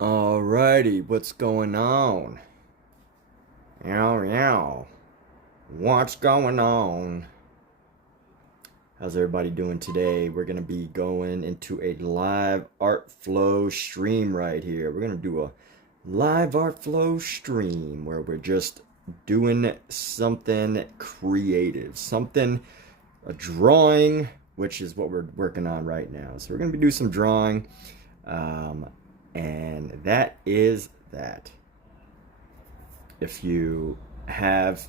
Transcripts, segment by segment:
Alrighty, what's going on? Yow, yow. What's going on? How's everybody doing today? We're gonna be going into a live ArtFlow stream right here. We're gonna do a live ArtFlow stream where we're just doing something creative, a drawing, which is what we're working on right now. So we're gonna be doing some drawing. And that is that. If you have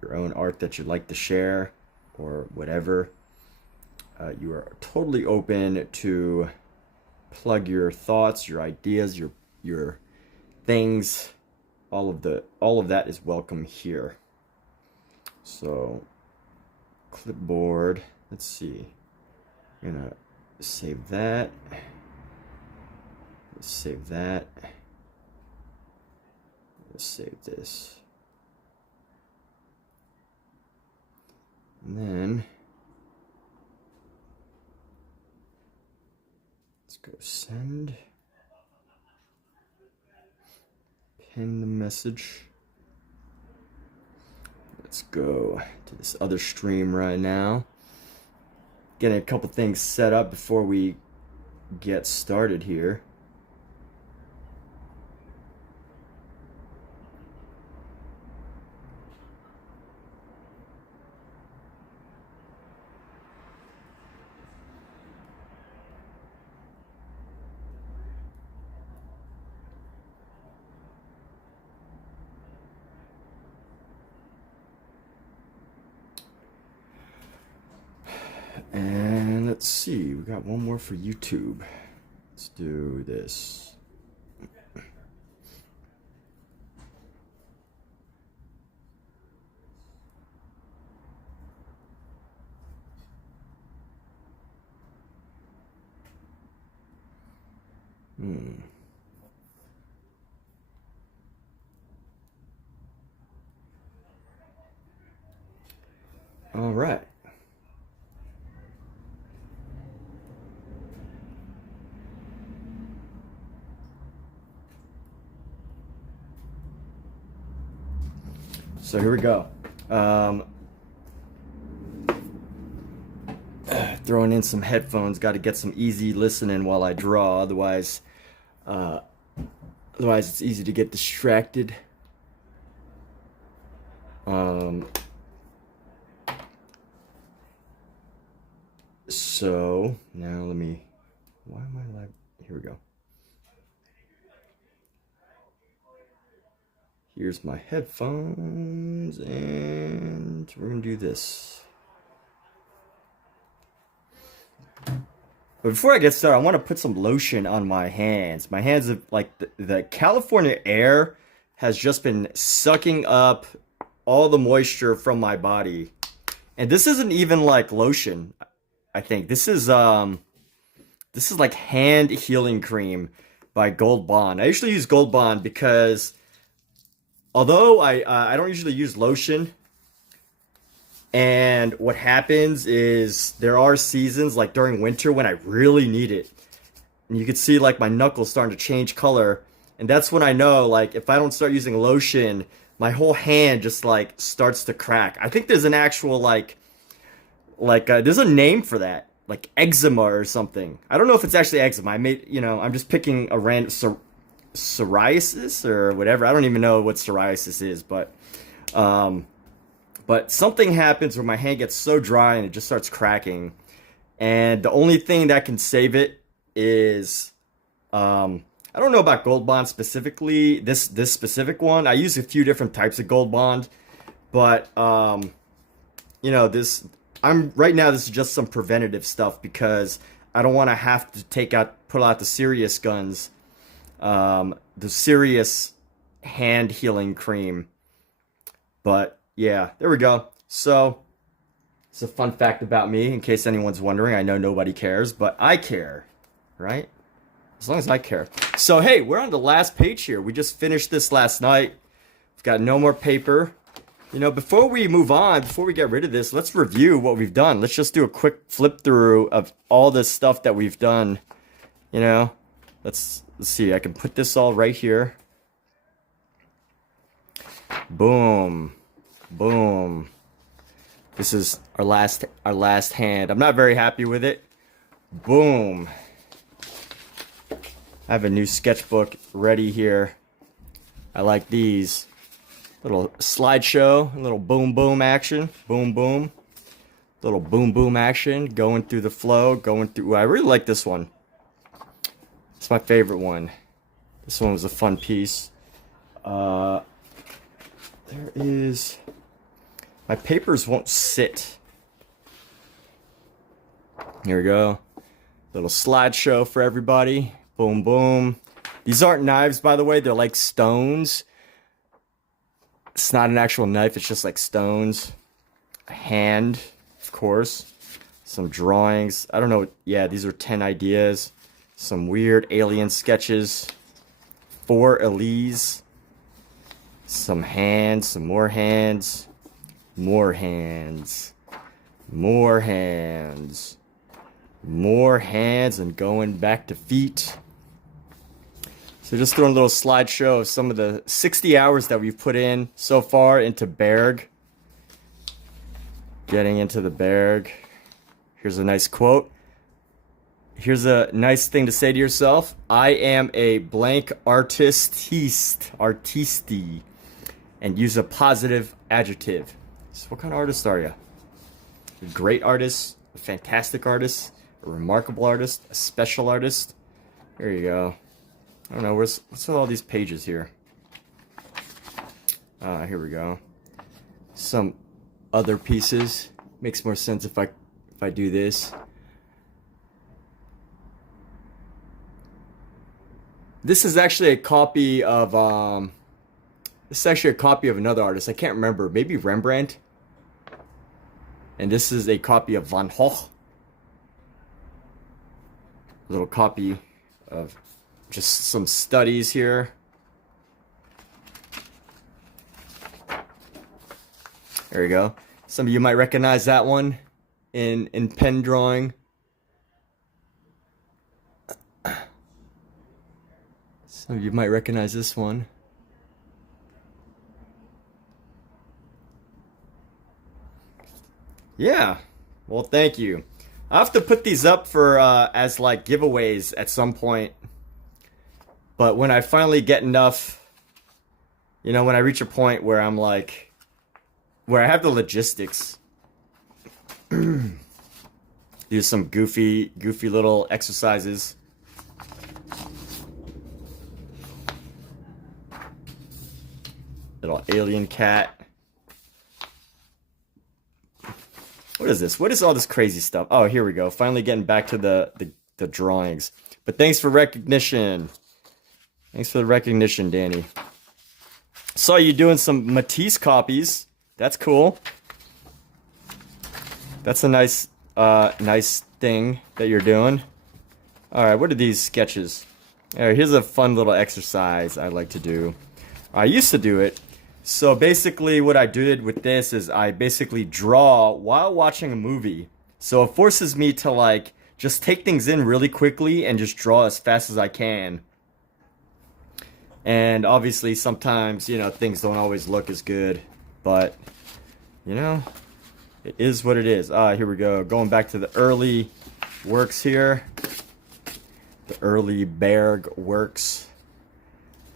your own art that you'd like to share or whatever, you are totally open to plug your thoughts, your ideas, your things. All of that is welcome here. So clipboard, let's see. I'm gonna save that. Save that. Let's save this. And then let's go send. Pin the message. Let's go to this other stream right now. Getting a couple things set up before we get started here. And let's see, we got one more for YouTube. Let's do this. All right. So here we go. Throwing in some headphones. Got to get some easy listening while I draw. Otherwise it's easy to get distracted. So now let me. Why am I live? Here we go. Here's my headphones, and we're gonna do this. But before I get started, I want to put some lotion on my hands. My hands have, like, the California air has just been sucking up all the moisture from my body. And this isn't even like lotion, I think. This is like hand healing cream by Gold Bond. I usually use Gold Bond because although I don't usually use lotion, and what happens is there are seasons like during winter when I really need it. And you can see like my knuckles starting to change color. And that's when I know, like, if I don't start using lotion, my whole hand just like starts to crack. I think there's an actual there's a name for that, like eczema or something. I don't know if it's actually eczema. I'm just picking a random psoriasis or whatever. I don't even know what psoriasis is, but something happens where my hand gets so dry and it just starts cracking. And the only thing that can save it is, I don't know about Gold Bond specifically, this specific one. I use a few different types of Gold Bond, but, right now this is just some preventative stuff because I don't want to have to pull out the serious guns, the serious hand healing cream. But yeah, there we go. So it's a fun fact about me, in case anyone's wondering. I know nobody cares, but I care, right? As long as I care. So hey, we're on the last page here. We just finished this last night. We've got no more paper. Before we move on, before we get rid of this, let's review what we've done. Let's just do a quick flip through of all this stuff that we've done. let's see. I can put this all right here. Boom, boom. This is our last hand. I'm not very happy with it. Boom. I have a new sketchbook ready here. I like these. Little slideshow, a little boom boom action. Boom boom. Little boom boom action. Going through the flow. Going through. Ooh, I really like this one. It's my favorite one. This one was a fun piece. There is. My papers won't sit. Here we go. Little slideshow for everybody. Boom, boom. These aren't knives, by the way. They're like stones. It's not an actual knife. It's just like stones. A hand, of course. Some drawings. I don't know. Yeah, these are 10 ideas. Some weird alien sketches. 4 Elise. Some hands. Some more hands. More hands. More hands. More hands, and going back to feet. So just throwing a little slideshow of some of the 60 hours that we've put in so far into Bargue. Getting into the Bargue. Here's a nice quote. Here's a nice thing to say to yourself. I am a blank artisti, and use a positive adjective. So what kind of artist are you? A great artist, a fantastic artist, a remarkable artist, a special artist. There you go. I don't know, what's all these pages here? Here we go. Some other pieces. Makes more sense if I do this. This is actually a copy of another artist. I can't remember. Maybe Rembrandt. And this is a copy of Van Gogh. A little copy of just some studies here. There you go. Some of you might recognize that one in pen drawing. Some of you might recognize this one. Yeah. Well, thank you. I have to put these up for as like giveaways at some point. But when I finally get enough, you know, when I reach a point where I'm like, where I have the logistics, do some goofy little exercises. Little alien cat. What is this? What is all this crazy stuff? Oh, here we go. Finally getting back to the drawings. But thanks for recognition. Thanks for the recognition, Danny. Saw you doing some Matisse copies. That's cool. That's a nice thing that you're doing. All right, what are these sketches? All right, here's a fun little exercise I like to do. I used to do it. So basically what I did with this is I basically draw while watching a movie. So it forces me to like just take things in really quickly and just draw as fast as I can. And obviously sometimes, you know, things don't always look as good, but you know, it is what it is. Here we go. Going back to the early works here. The early Bargue works.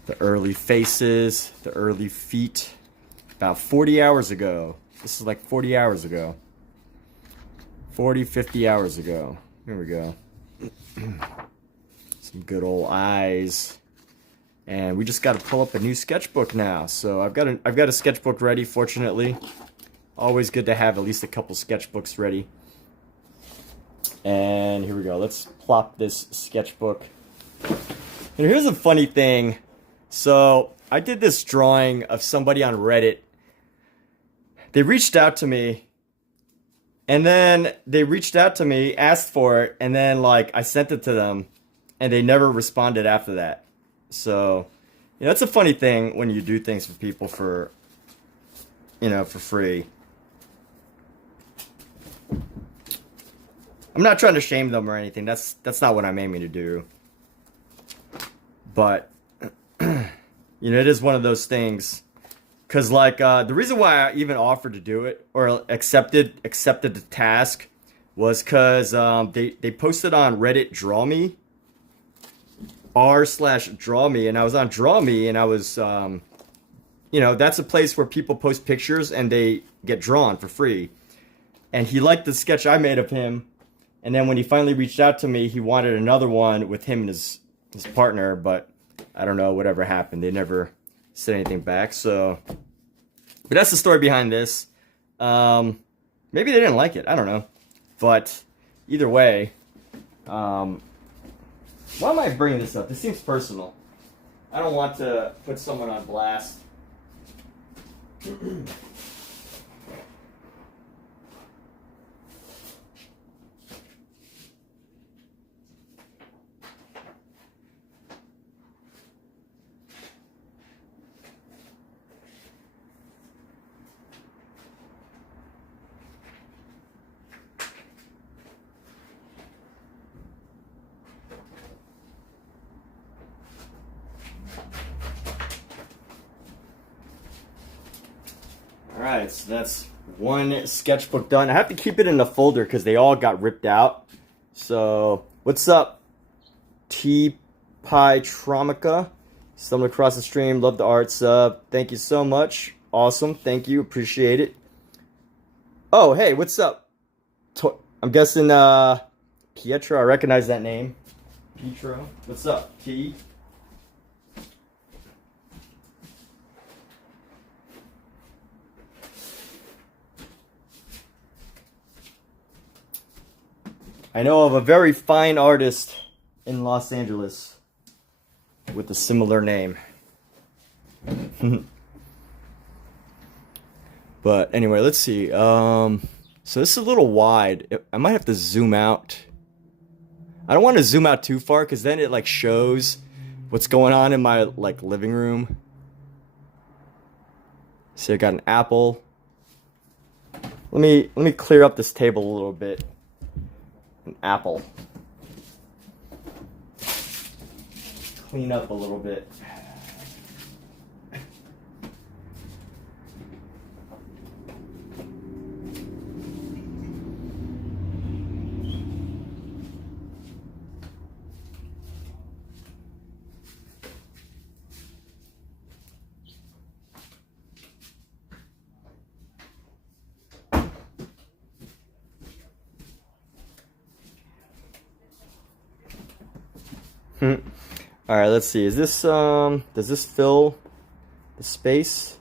The early faces, the early feet, about 40 hours ago. This is like 40 hours ago. 40, 50 hours ago. Here we go. Some good old eyes. And we just got to pull up a new sketchbook now. So I've got a sketchbook ready, fortunately. Always good to have at least a couple sketchbooks ready. And here we go. Let's plop this sketchbook. And here's a funny thing. So I did this drawing of somebody on Reddit. They reached out to me, and then asked for it, and then like I sent it to them, and they never responded after that. So, you know, it's a funny thing when you do things for people for, you know, for free. I'm not trying to shame them or anything. That's not what I'm aiming to do. But you know, it is one of those things. Cause like the reason why I even offered to do it or accepted the task was because they posted on Reddit Draw Me r/Draw Me, and I was on Draw Me, and I was you know, that's a place where people post pictures and they get drawn for free. And he liked the sketch I made of him, and then when he finally reached out to me, he wanted another one with him and his partner, but I don't know whatever happened. They never said anything back. So, but that's the story behind this. Maybe they didn't like it. I don't know. But either way, why am I bringing this up? This seems personal. I don't want to put someone on blast. Alright, so that's one sketchbook done. I have to keep it in the folder because they all got ripped out. So, what's up, T Pi Tromica? Stumbled across the stream, love the art sub. Thank you so much. Awesome, thank you, appreciate it. Oh, hey, what's up? I'm guessing Pietro, I recognize that name. Pietro, what's up, T? I know of a very fine artist in Los Angeles with a similar name. But anyway, let's see. So this is a little wide. I might have to zoom out. I don't want to zoom out too far because then it like shows what's going on in my like living room. See, I got an apple. Let me clear up this table a little bit. An apple. Clean up a little bit. All right, let's see. Is this does this fill the space?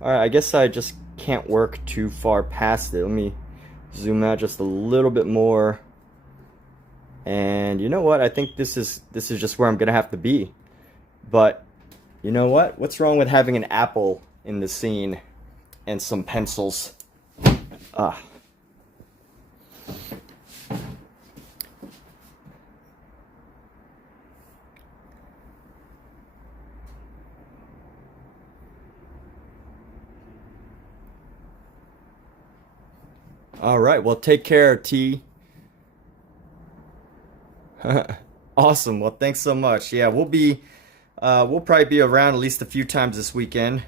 All right, I guess I just can't work too far past it. Let me zoom out just a little bit more. And you know what? I think this is just where I'm gonna have to be. But you know what? What's wrong with having an apple in the scene and some pencils? Ah. All right, well, take care, T. Awesome. Well, thanks so much. Yeah, we'll probably be around at least a few times this weekend.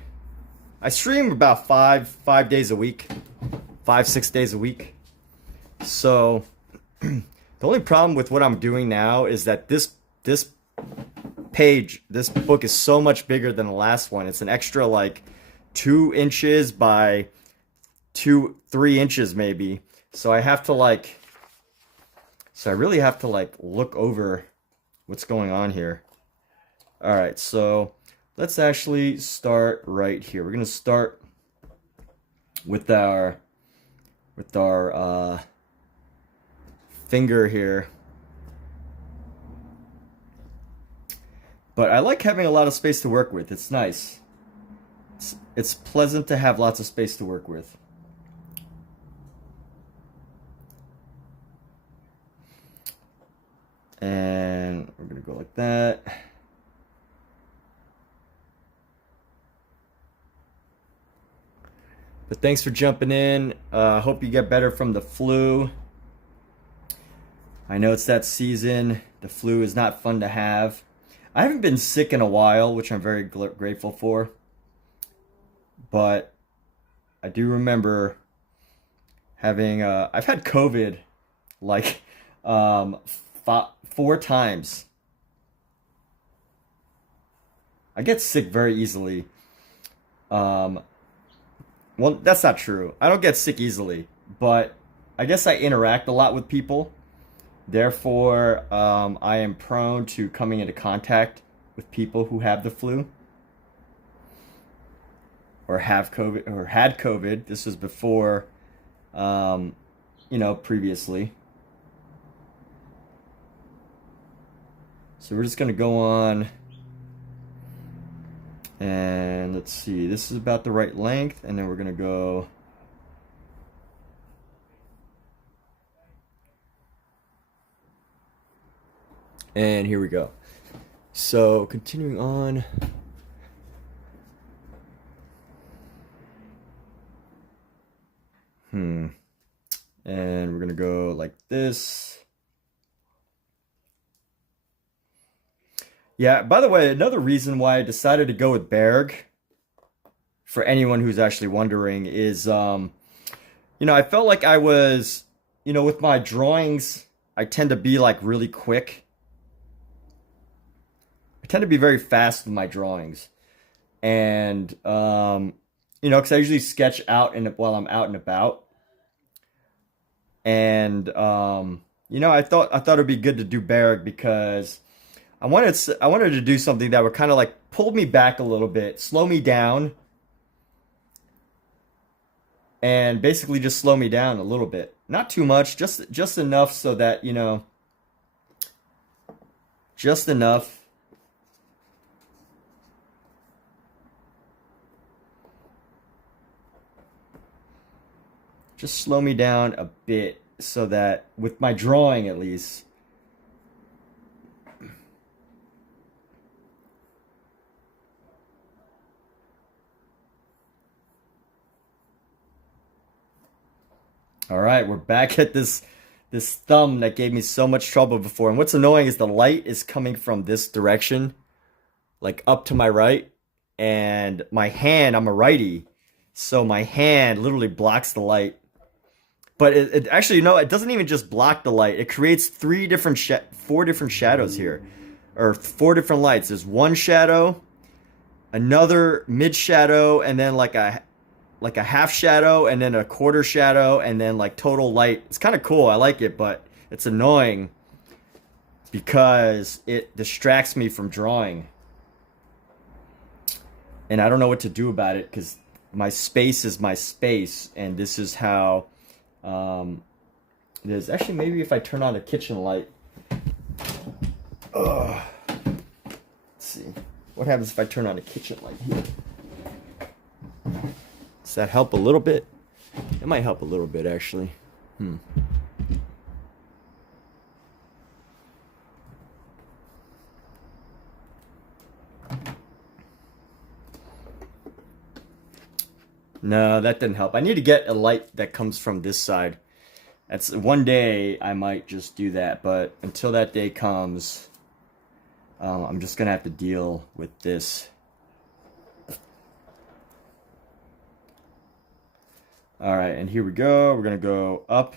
I stream about five days a week, 5-6 days a week. So the only problem with what I'm doing now is that this book is so much bigger than the last one. It's an extra like 2 inches by 3 inches maybe. So I really have to like look over what's going on here. All right, so let's actually start right here. We're gonna start with our finger here. But I like having a lot of space to work with. It's nice. It's pleasant to have lots of space to work with. And we're gonna go like that. But thanks for jumping in. Hope you get better from the flu. I know it's that season. The flu is not fun to have. I haven't been sick in a while, which I'm very grateful for. But I do remember having I've had COVID like um 4 times. I get sick very easily. Um, well, that's not true. I don't get sick easily, but I guess I interact a lot with people. Therefore, I am prone to coming into contact with people who have the flu or have COVID or had COVID. This was before, um, previously. So we're just gonna go on and let's see. This is about the right length, and then we're gonna go. And here we go. So continuing on. And we're gonna go like this. Yeah, by the way, another reason why I decided to go with Bargue, for anyone who's actually wondering, is I felt like I was, with my drawings, I tend to be like really quick. I tend to be very fast with my drawings. And because I usually sketch out while I'm out and about. And I thought it'd be good to do Bargue because I wanted to do something that would kind of like pull me back a little bit, slow me down, and basically just slow me down a little bit. Not too much, just enough so that, just enough. Just slow me down a bit so that with my drawing at least. All right, we're back at this thumb that gave me so much trouble before. And what's annoying is the light is coming from this direction, like up to my right, and my hand, I'm a righty, so my hand literally blocks the light. But it actually, it doesn't even just block the light. It creates 4 different shadows here, or 4 different lights. There's one shadow, another mid shadow, and then like a half shadow, and then a quarter shadow, and then like total light. It's kind of cool. I like it, but it's annoying because it distracts me from drawing. And I don't know what to do about it because my space is my space, and this is how it is. Actually, maybe if I turn on the kitchen light. Let's see. What happens if I turn on the kitchen light here? Does that help a little bit? It might help a little bit, actually. No, that didn't help. I need to get a light that comes from this side. That's one day I might just do that, but until that day comes, I'm just gonna have to deal with this. All right, and here we go. We're gonna go up.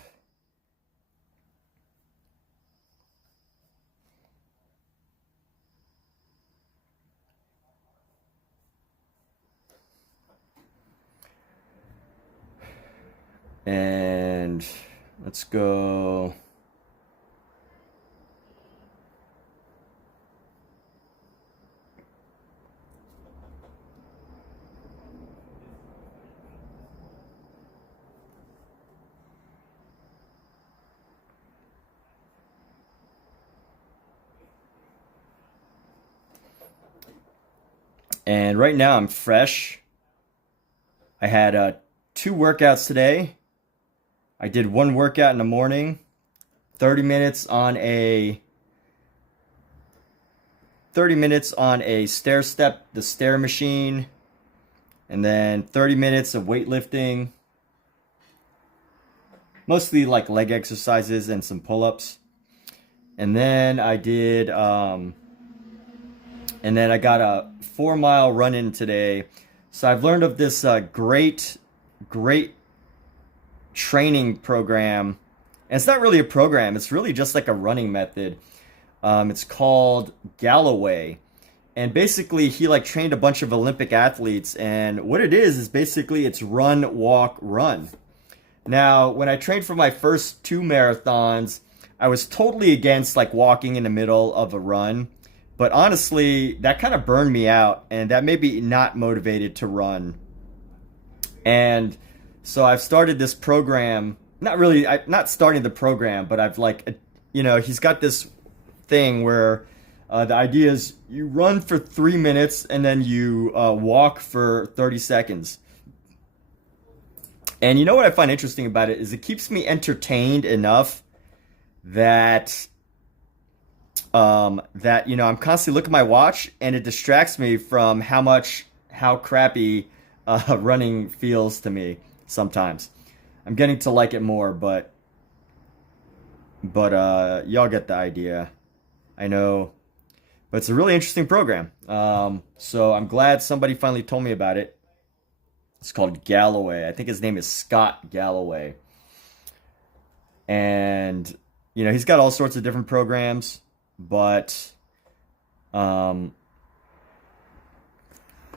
And let's go. And right now I'm fresh. I had 2 workouts today. I did 1 workout in the morning, 30 minutes on a the stair machine, and then 30 minutes of weightlifting, mostly like leg exercises and some pull-ups. And then I did And then I got a 4 mile run in today. So I've learned of this great training program. And it's not really a program, it's really just like a running method. It's called Galloway. And basically, he like trained a bunch of Olympic athletes. And what it is basically it's run, walk, run. Now, when I trained for my first 2 marathons, I was totally against like walking in the middle of a run. But honestly, that kind of burned me out, and that made me not motivated to run. And so I've started this program. Not really, not starting the program, but I've like, he's got this thing where the idea is you run for 3 minutes and then you walk for 30 seconds. And you know what I find interesting about it is it keeps me entertained enough that I'm constantly looking at my watch, and it distracts me from how crappy running feels to me sometimes. I'm getting to like it more, but y'all get the idea. I know, but it's a really interesting program. So I'm glad somebody finally told me about it. It's called Galloway. I think his name is Scott Galloway. And he's got all sorts of different programs, but let's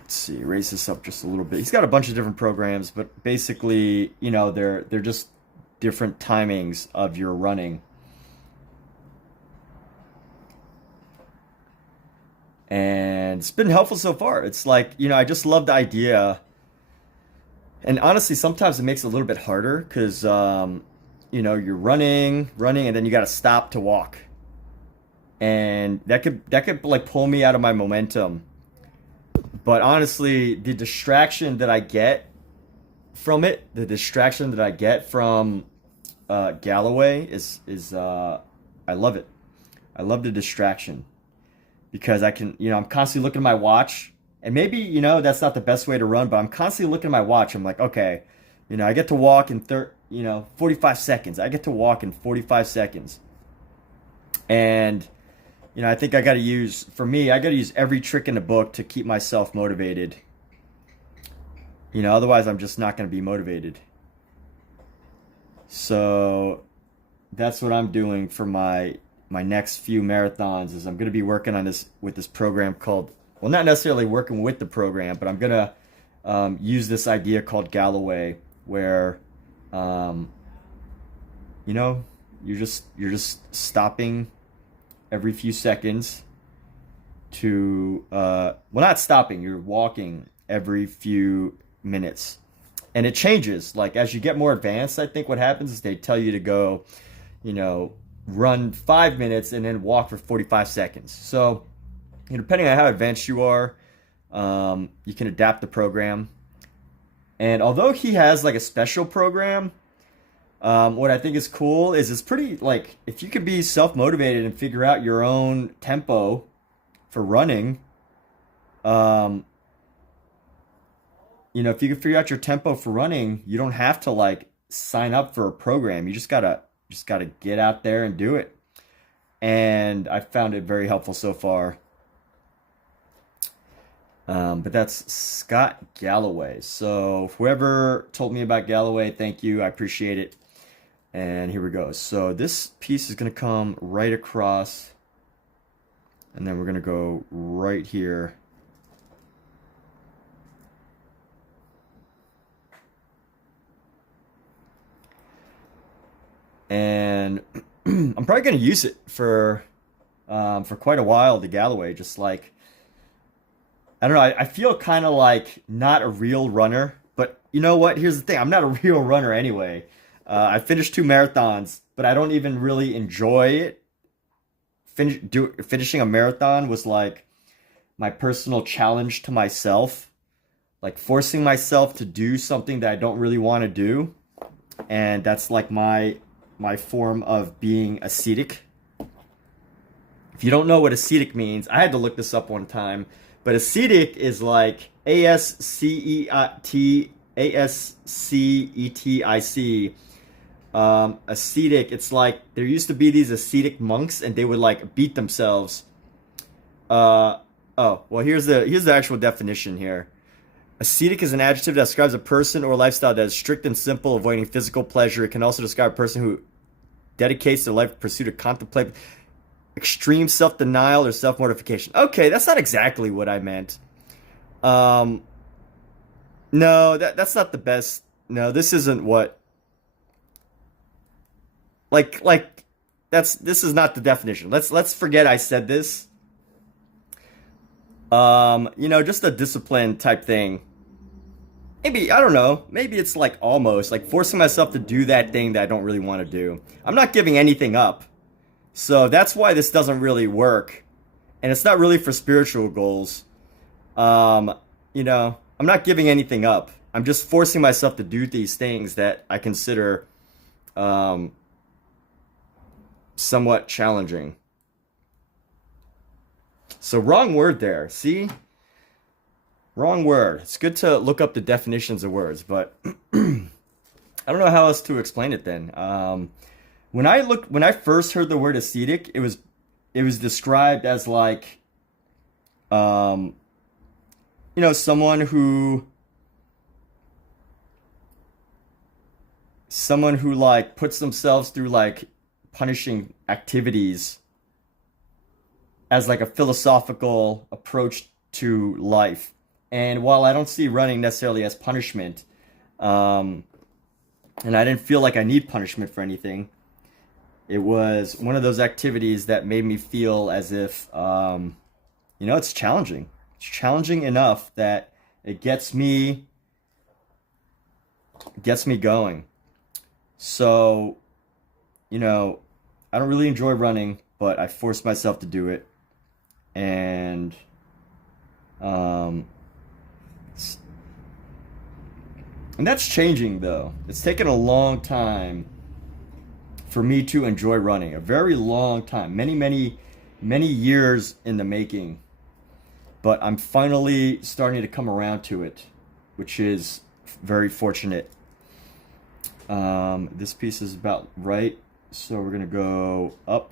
see, raise this up just a little bit. He's got a bunch of different programs, but basically, they're just different timings of your running. And it's been helpful so far. It's like, I just love the idea. And honestly, sometimes it makes it a little bit harder because, you're running, and then you got to stop to walk. And that could like pull me out of my momentum. But honestly, the distraction that I get from Galloway is I love it. I love the distraction because I can, I'm constantly looking at my watch, and maybe, that's not the best way to run, but I'm constantly looking at my watch. I'm like, okay, I get to walk in 45 seconds. I get to walk in 45 seconds. And I think I got to use every trick in the book to keep myself motivated. Otherwise I'm just not going to be motivated. So that's what I'm doing for my next few marathons is I'm going to be working on this with this program called, well, not necessarily working with the program, but I'm going to use this idea called Galloway where, you're just stopping every few seconds to, not stopping, you're walking every few minutes. And it changes. Like, as you get more advanced, I think what happens is they tell you to go, run 5 minutes and then walk for 45 seconds. So, depending on how advanced you are, you can adapt the program. And although he has like a special program, what I think is cool is it's pretty, like, if you can be self-motivated and figure out your own tempo for running, if you can figure out your tempo for running, you don't have to like sign up for a program. You just gotta get out there and do it. And I found it very helpful so far. But that's Scott Galloway. So whoever told me about Galloway, thank you. I appreciate it. And here we go. So this piece is going to come right across, and then we're going to go right here. And I'm probably going to use it for quite a while, the Galloway. Just like, I don't know, I feel kind of like not a real runner, but you know what? Here's the thing. I'm not a real runner anyway. I finished 2 marathons, but I don't even really enjoy it. Finishing a marathon was like my personal challenge to myself, like forcing myself to do something that I don't really want to do. And that's like my form of being ascetic. If you don't know what ascetic means, I had to look this up one time, but ascetic is like ASCETIC. Ascetic, it's like there used to be these ascetic monks and they would like beat themselves Oh, well, here's the actual definition here. Ascetic is an adjective that describes a person or lifestyle that is strict and simple, avoiding physical pleasure. It can also describe a person who dedicates their life to pursuit of contemplate extreme self-denial or self-mortification. Okay, that's not exactly what I meant. Um, no, that's not the best. No, this isn't what like this is not the definition. Let's forget I said this. You know, just a discipline type thing. Maybe, I don't know. Maybe it's like almost like forcing myself to do that thing that I don't really want to do. I'm not giving anything up. So that's why this doesn't really work. And it's not really for spiritual goals. Um, you know, I'm not giving anything up. I'm just forcing myself to do these things that I consider um, somewhat challenging. So wrong word there. See? Wrong word. It's good to look up the definitions of words, but I don't know how else to explain it then. When I first heard the word ascetic, it was described as like um, you know, someone who like puts themselves through like punishing activities as like a philosophical approach to life. And while I don't see running necessarily as punishment, um, and I didn't feel like I need punishment for anything, it was one of those activities that made me feel as if, you know, it's challenging. It's challenging enough that it gets me going. So, you know, I don't really enjoy running, but I force myself to do it. And um, and that's changing though. It's taken a long time for me to enjoy running. A very long time. Many, many, many years in the making. But I'm finally starting to come around to it, which is very fortunate. This piece is about right, so we're gonna go up.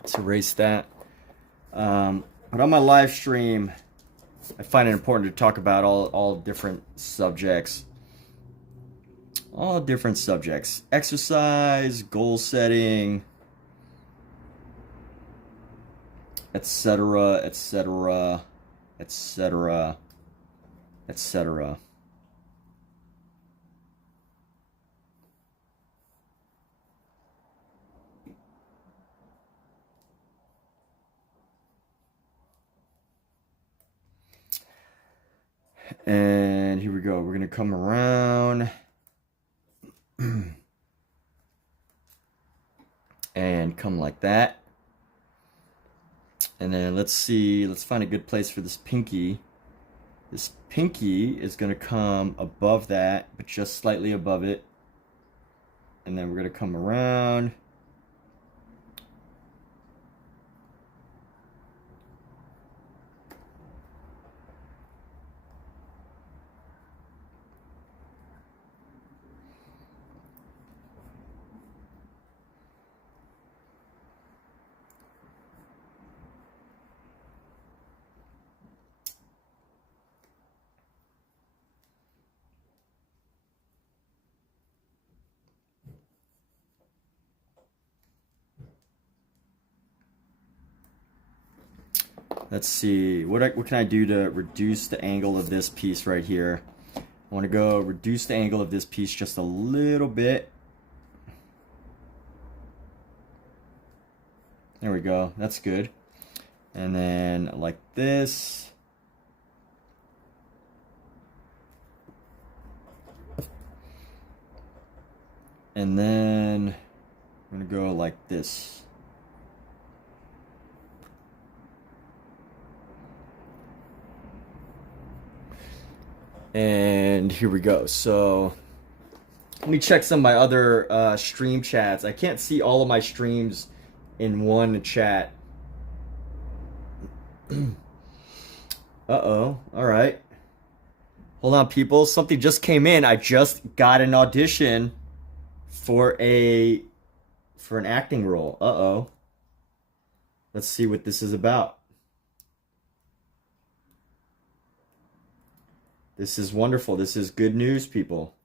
Let's erase that. But on my live stream, I find it important to talk about all different subjects. All different subjects. Exercise, goal setting, etc., etc., etc., etc. And here we go. We're going to come around and come like that. And then let's see, let's find a good place for this pinky. This pinky is going to come above that, but just slightly above it. And then we're going to come around. Let's see, what can I do to reduce the angle of this piece right here? I want to go reduce the angle of this piece just a little bit. There we go, that's good. And then like this. And then I'm gonna go like this. And here we go. So let me check some of my other stream chats. I can't see all of my streams in one chat. Uh-oh. All right. Hold on, people. Something just came in. I just got an audition for an acting role. Uh-oh. Let's see what this is about. This is wonderful. This is good news, people.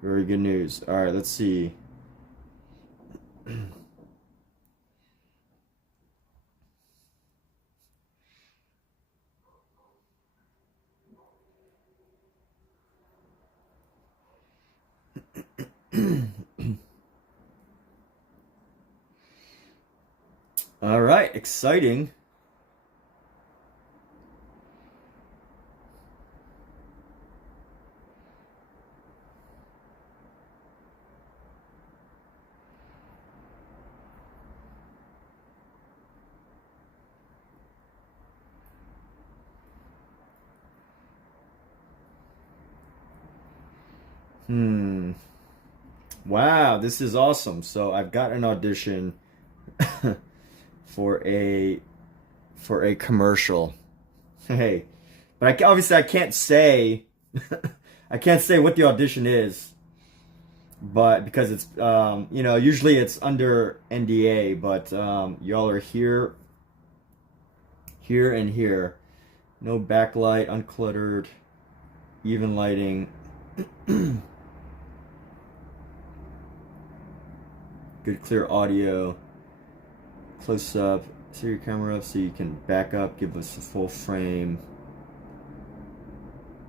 Very good news. All right, let's see. All right, exciting. Wow, this is awesome. So I've got an audition for a commercial. Hey, but obviously I can't say I can't say what the audition is, but because it's you know, usually it's under NDA, but y'all are here, and here. No backlight, uncluttered, even lighting. Good clear audio. Close up. Set your camera up so you can back up, give us a full frame.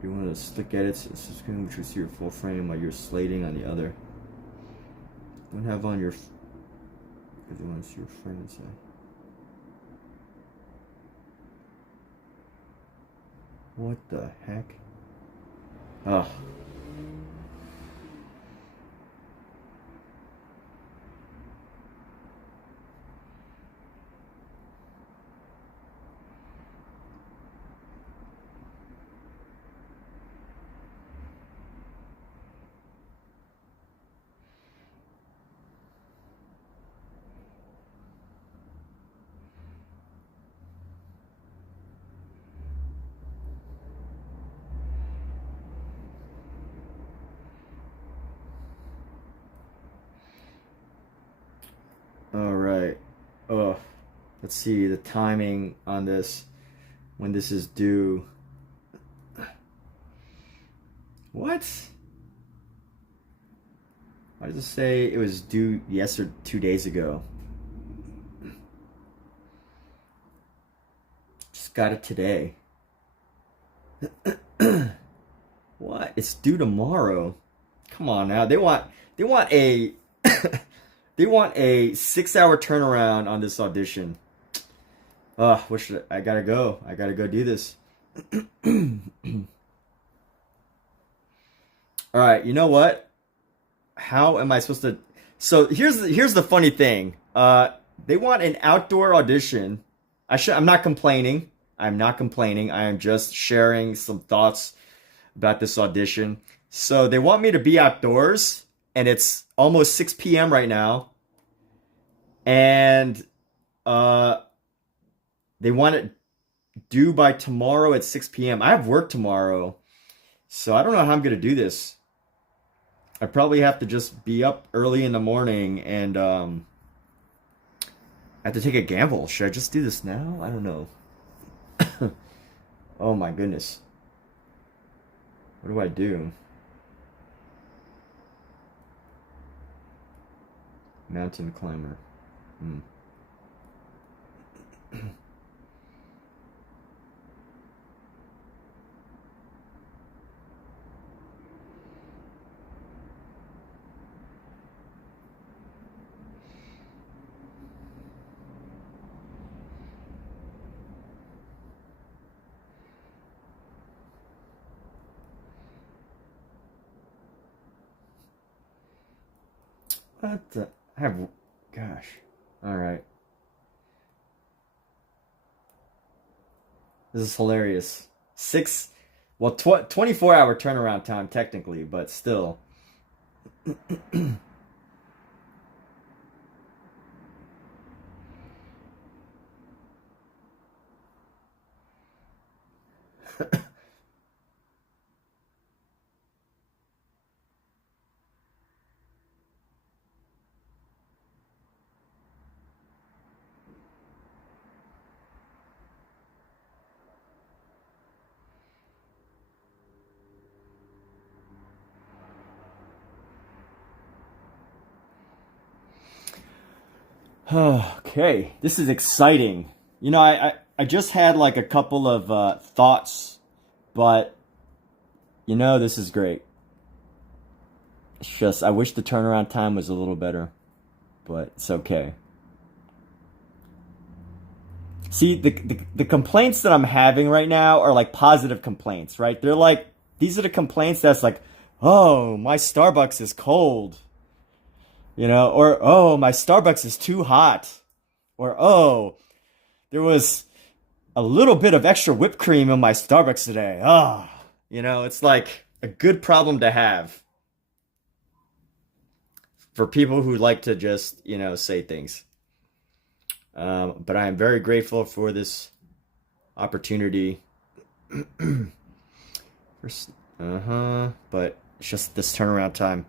You want to slick edits, screen which will see your full frame while you're slating on the other. Don't have on your because you want to see your frame inside. What the heck? Oh. All right. Oh, let's see the timing on this. When this is due. What? Why does it say it was due yesterday, 2 days ago? Just got it today. What? It's due tomorrow. Come on now. They want a they want a 6-hour turnaround on this audition. What should I gotta go. I gotta go do this. All right, you know what? How am I supposed to? So here's the funny thing. They want an outdoor audition. I'm not complaining. I'm not complaining. I am just sharing some thoughts about this audition. So they want me to be outdoors, and it's almost 6 p.m. right now. And they want it due by tomorrow at 6 p.m. I have work tomorrow, so I don't know how I'm gonna do this. I probably have to just be up early in the morning, and I have to take a gamble. Should I just do this now? I don't know. Oh my goodness. What do I do? Mountain climber. What the? I have. Gosh. All right. This is hilarious. 24-hour turnaround time technically, but still. Okay, this is exciting. You know, I just had like a couple of thoughts, but you know, this is great. It's just, I wish the turnaround time was a little better, but it's okay. See, the complaints that I'm having right now are like positive complaints, right? They're like, these are the complaints that's like, oh, my Starbucks is cold, you know, or oh, my Starbucks is too hot, or oh, there was a little bit of extra whipped cream in my Starbucks today. Ah, you know, it's like a good problem to have for people who like to just, you know, say things. But I am very grateful for this opportunity. But it's just this turnaround time.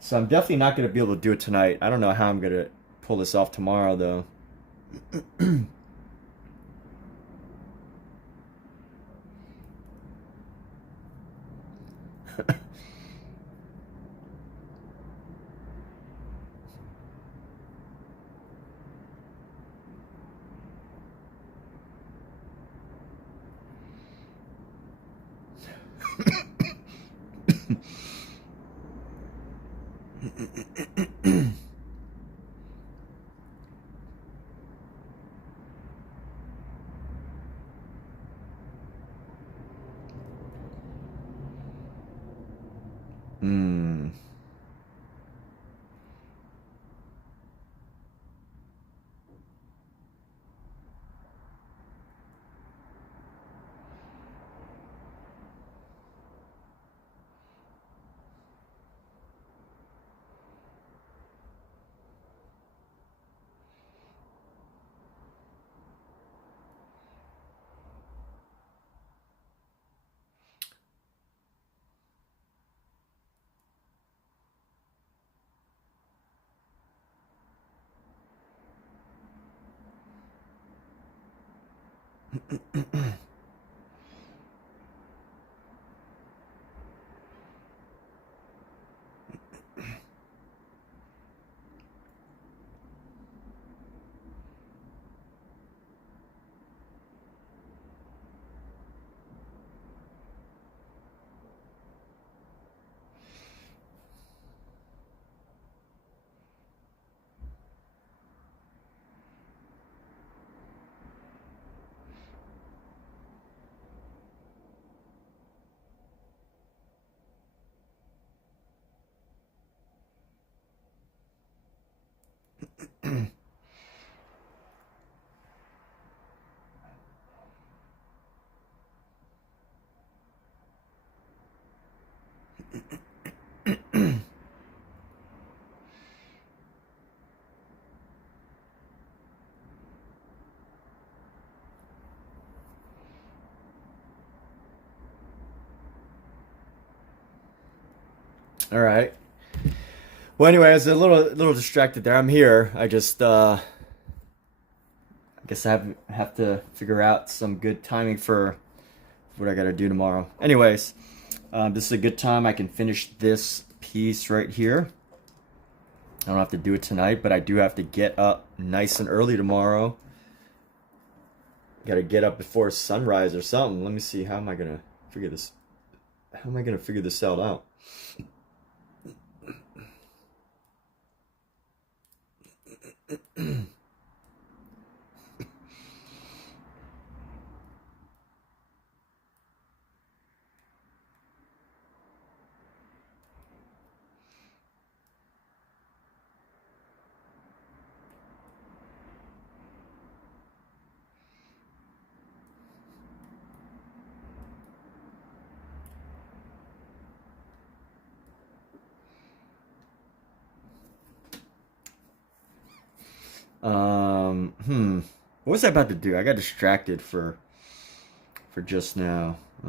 So I'm definitely not going to be able to do it tonight. I don't know how I'm going to pull this off tomorrow, though. Hmm. All right. Well, anyway, I was a little distracted there. I'm here. I just I guess I have to figure out some good timing for what I got to do tomorrow. Anyways, this is a good time. I can finish this piece right here. I don't have to do it tonight, but I do have to get up nice and early tomorrow. Got to get up before sunrise or something. Let me see. How am I gonna figure this? How am I gonna figure this out? What was I about to do? I got distracted for for just now. I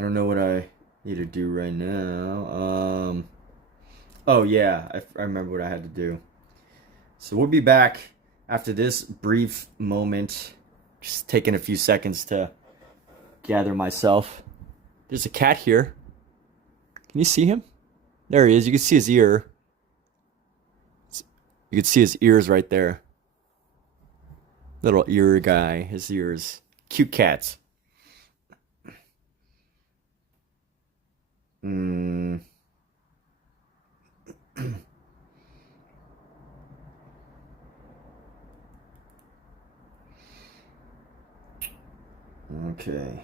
don't know what I need to do right now. Oh yeah, I remember what I had to do. So we'll be back after this brief moment. Just taking a few seconds to gather myself. There's a cat here. Can you see him? There he is. You can see his ear. You can see his ears right there. Little ear guy. His ears. Cute cats. Okay.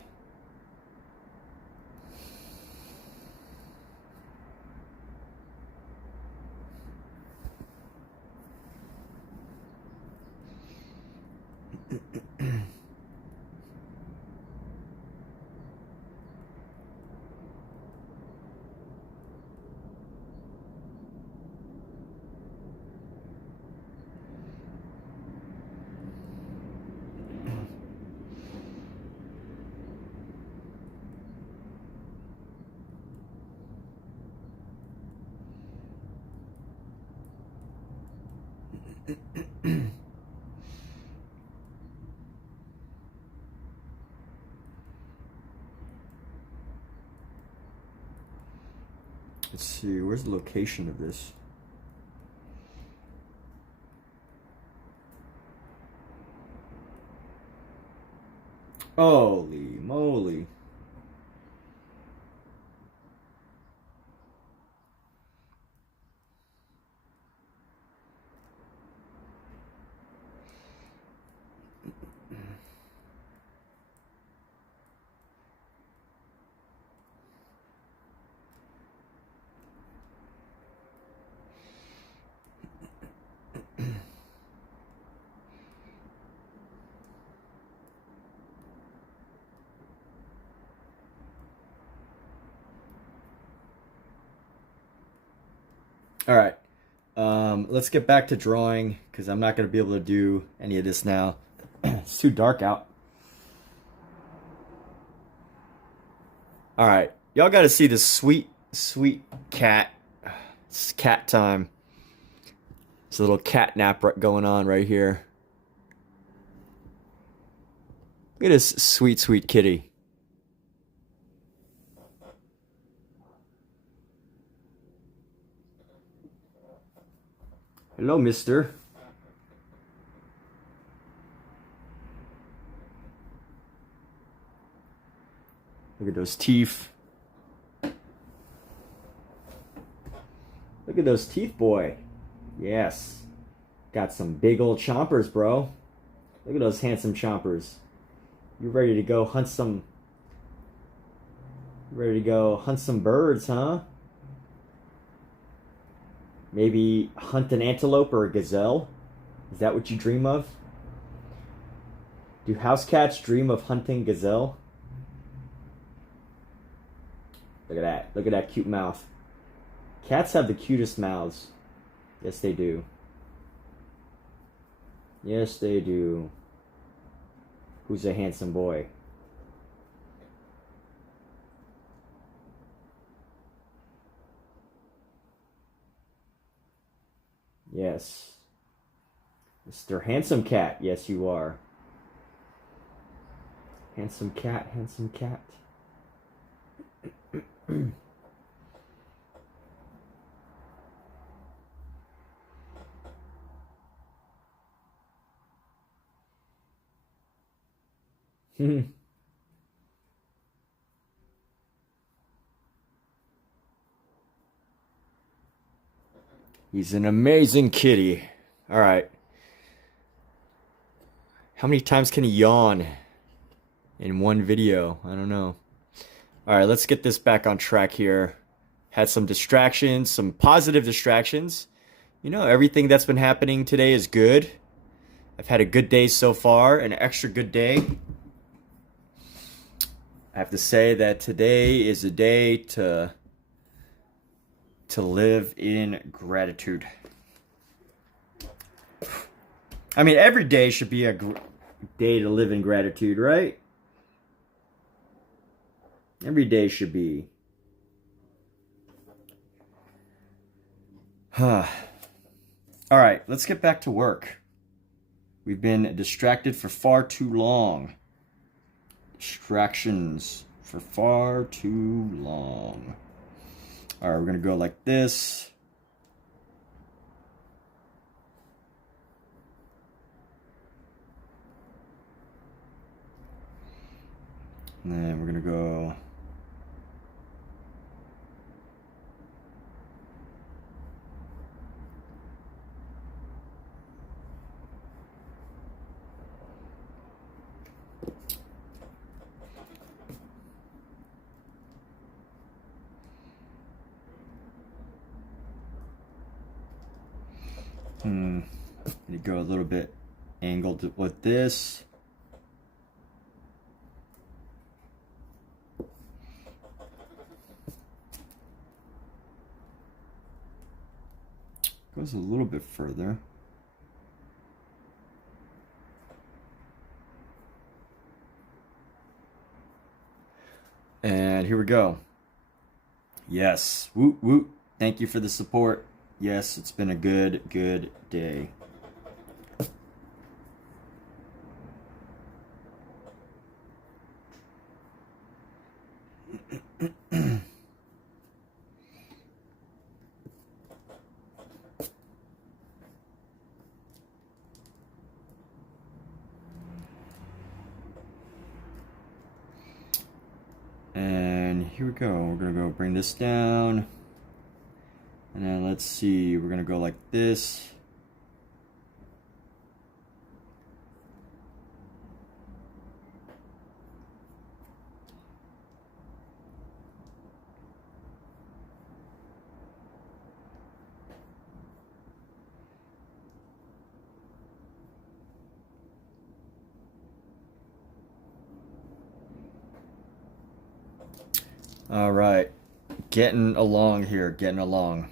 Let's see, where's the location of this? Holy moly. All right, let's get back to drawing because I'm not going to be able to do any of this now. It's too dark out. All right, y'all got to see this sweet, sweet cat. It's cat time. There's a little cat nap going on right here. Look at this sweet, sweet kitty. Hello, mister. Look at those teeth. Look at those teeth, boy. Yes. Got some big old chompers, bro. Look at those handsome chompers. You ready to go hunt some... Ready to go hunt some birds, huh? Maybe hunt an antelope or a gazelle? Is that what you dream of? Do house cats dream of hunting gazelle? Look at that. Look at that cute mouth. Cats have the cutest mouths. Yes, they do. Yes, they do. Who's a handsome boy? Yes. Mr. Handsome Cat. Yes, you are. Handsome cat, handsome cat. He's an amazing kitty. All right. How many times can he yawn in one video? I don't know. All right, let's get this back on track here. Had some distractions, some positive distractions. You know, everything that's been happening today is good. I've had a good day so far, an extra good day. I have to say that today is a day to live in gratitude. I mean, every day should be a day to live in gratitude, right? Every day should be. All right, let's get back to work. We've been distracted for far too long. Distractions for far too long. All right, we're going to go like this. And then we're going to go you go a little bit angled with this. Goes a little bit further. And here we go. Yes. Woot woot. Thank you for the support. Yes, it's been a good day. And here we go. We're going to go bring this down. And then let's see, we're going to go like this. All right, getting along here, getting along.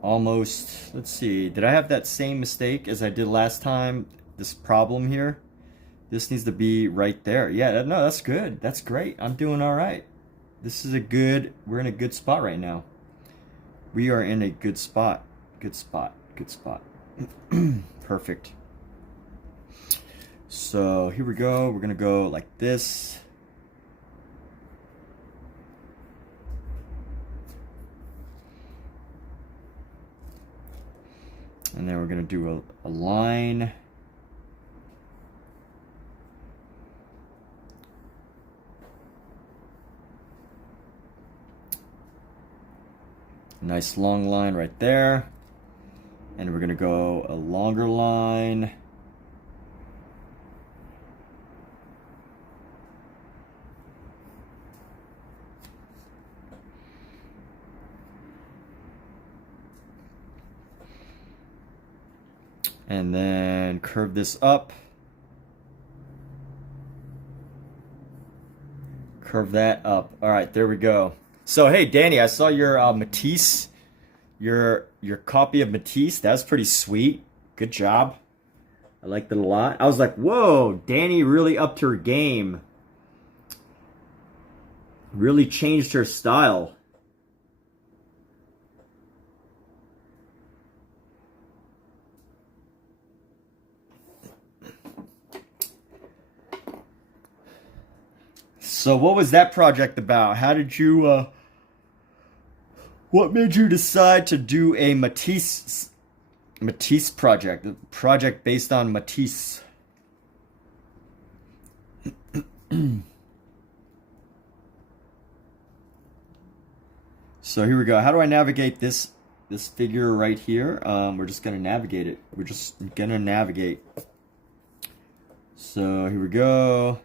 Almost, let's see, did I have that same mistake as I did last time? This problem here? This needs to be right there. Yeah, no, that's good. That's great. I'm doing all right. This is we're in a good spot right now. We are in a good spot. Good spot. Good spot. Perfect. So here we go. We're gonna go like this. And then we're going to do a line. Nice long line right there. And we're going to go a longer line. And then curve this up. Curve that up. All right, there we go. So, hey, Danny, I saw your Matisse, your copy of Matisse. That's pretty sweet. Good job. I liked it a lot. I was like, whoa, Danny really upped her game. Really changed her style. So what was that project about? How did you, what made you decide to do a Matisse project? A project based on Matisse. So here we go. How do I navigate this figure right here? We're just gonna navigate it. We're just gonna navigate. So here we go.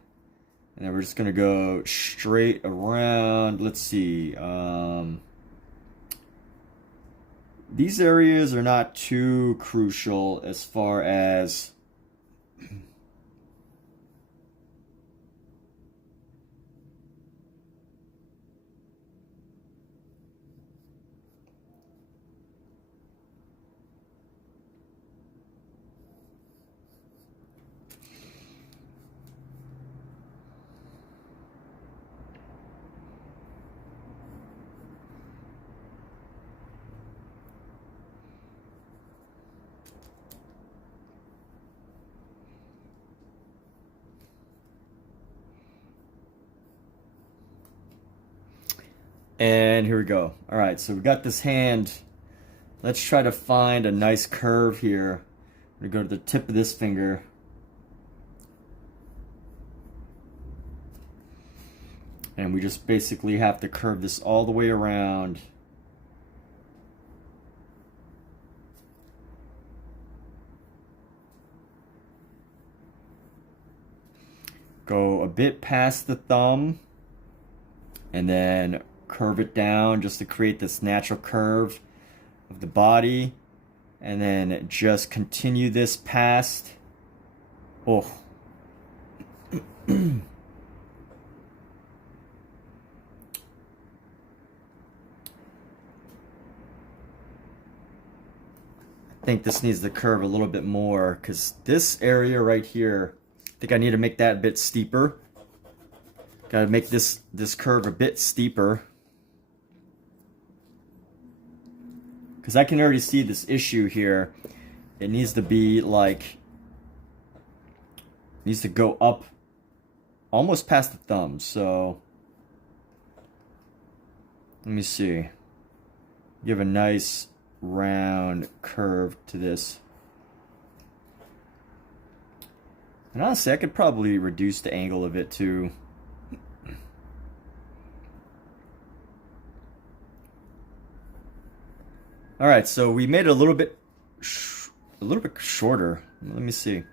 And then we're just gonna go straight around. Let's see. these areas are not too crucial as far as and here we go. All right, so we got this hand. Let's try to find a nice curve here. I'm gonna go to the tip of this finger. And we just basically have to curve this all the way around. Go a bit past the thumb and then curve it down just to create this natural curve of the body, and then just continue this past. Oh. I think this needs to curve a little bit more because this area right here, I think I need to make that a bit steeper. Gotta make this curve a bit steeper. Because I can already see this issue here. It needs to be like, needs to go up almost past the thumb. So let me see. Give a nice round curve to this. And honestly, I could probably reduce the angle of it too. All right, so we made it a little bit shorter. Let me see.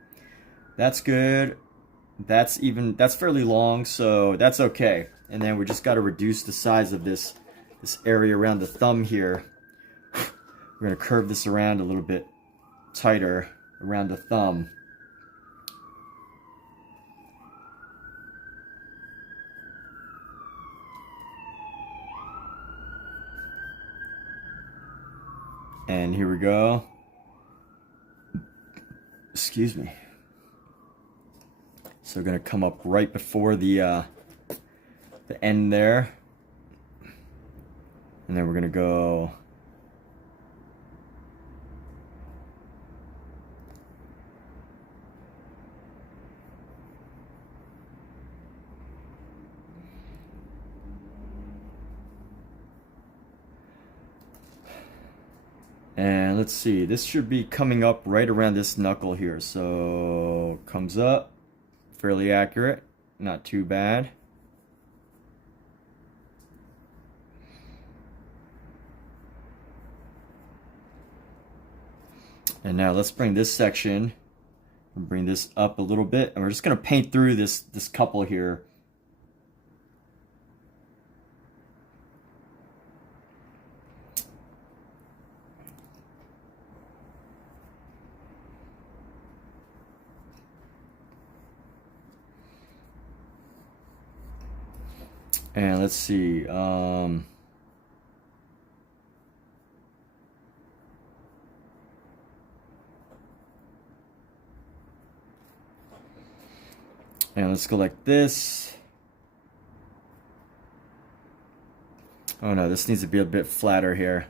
That's good. That's fairly long, so that's okay. And then we just got to reduce the size of this area around the thumb here. We're gonna curve this around a little bit tighter around the thumb. And here we go. Excuse me. So we're gonna come up right before the end there, and then we're gonna go and let's see, this should be coming up right around this knuckle here. So comes up, fairly accurate, not too bad. And now let's bring this section and bring this up a little bit, and we're just gonna paint through this couple here. And let's see, and let's go like this. Oh no, this needs to be a bit flatter here.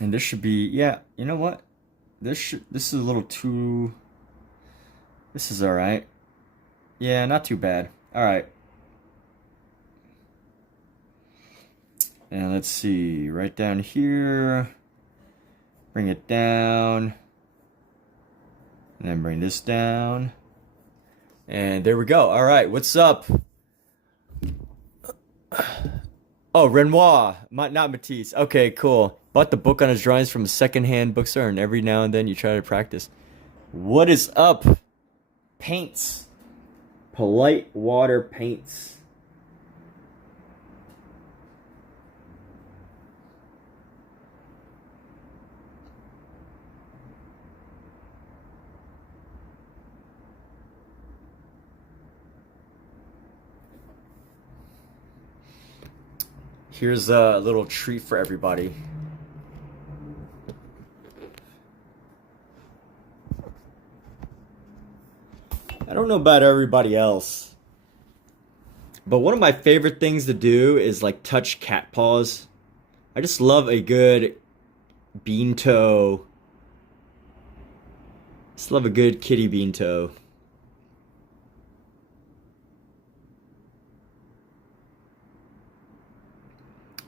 And this should be, yeah, you know what? This is a little too, this is all right. Yeah, not too bad. All right. And let's see, right down here, bring it down, and then bring this down. And there we go. All right, what's up? Oh, Renoir, not Matisse. Okay, cool. Bought the book on his drawings from a secondhand bookstore, and every now and then you try to practice. What is up? Paints. Polite water paints. Here's a little treat for everybody. I don't know about everybody else, but one of my favorite things to do is like touch cat paws. I just love a good bean toe. Just love a good kitty bean toe.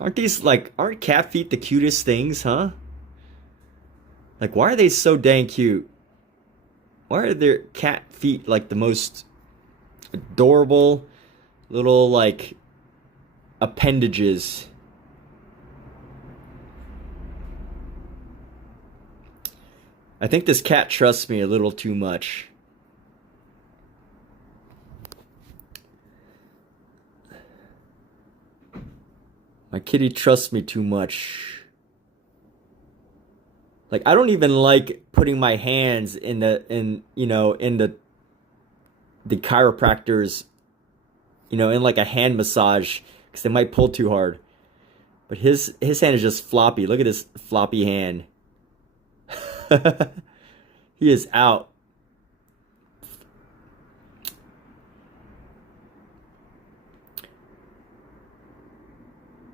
Aren't cat feet the cutest things, huh? Like, why are they so dang cute? Why are their cat feet like the most adorable little like appendages? I think this cat trusts me a little too much. My kitty trusts me too much. Like, I don't even like putting my hands in the chiropractor's, in like a hand massage, because they might pull too hard. But his hand is just floppy. Look at his floppy hand. He is out.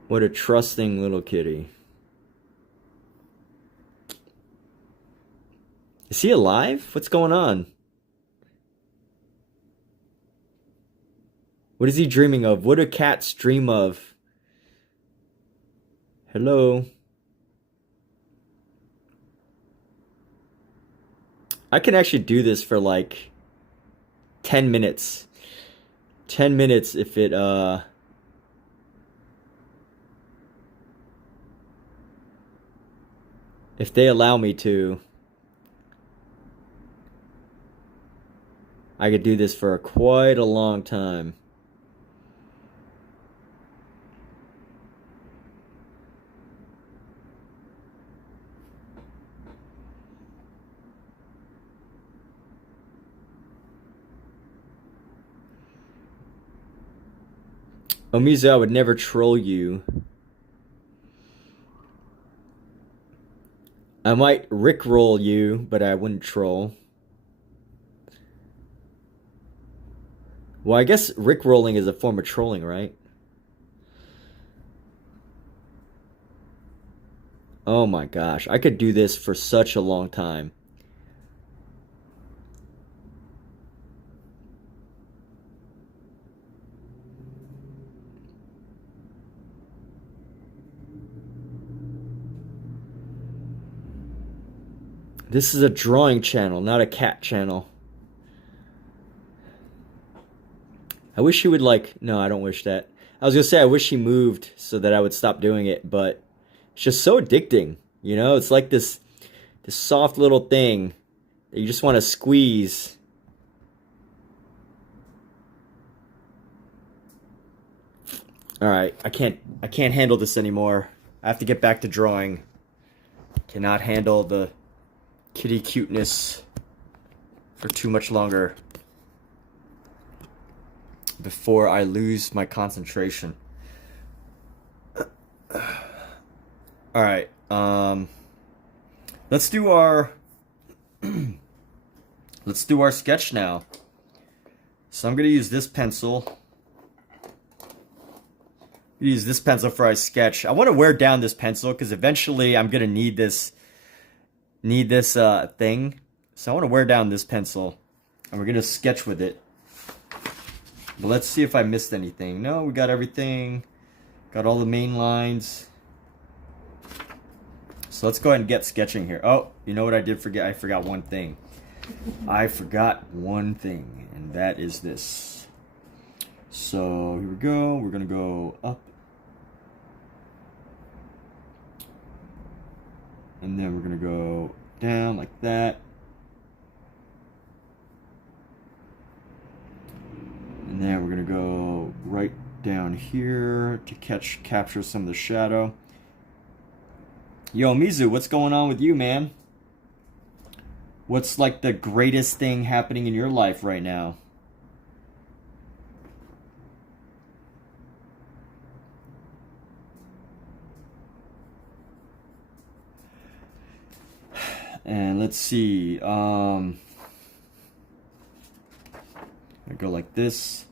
What a trusting little kitty. Is he alive? What's going on? What is he dreaming of? What do cats dream of? Hello? I can actually do this for like 10 minutes. 10 minutes if if they allow me to. I could do this for quite a long time. Omiza, I would never troll you. I might rickroll you, but I wouldn't troll. Well, I guess rickrolling is a form of trolling, right? Oh my gosh, I could do this for such a long time. This is a drawing channel, not a cat channel. I wish he would no, I don't wish that. I was gonna say I wish he moved so that I would stop doing it, but it's just so addicting, It's like this soft little thing that you just want to squeeze. All right, I can't handle this anymore. I have to get back to drawing. Cannot handle the kitty cuteness for too much longer before I lose my concentration. All right, let's do our sketch now. So I'm gonna use this pencil. Use this pencil for our sketch. I want to wear down this pencil because eventually I'm gonna need this thing. So I want to wear down this pencil, and we're gonna sketch with it. But let's see if I missed anything. No, we got everything. Got all the main lines. So let's go ahead and get sketching here. Oh, you know what I did forget? I forgot one thing. I forgot one thing, and that is this. So here we go. We're gonna go up And then we're gonna go down like that. And then we're gonna go right down here to capture some of the shadow. Yo, Mizu, what's going on with you, man? What's like the greatest thing happening in your life right now? And let's see. I go like this.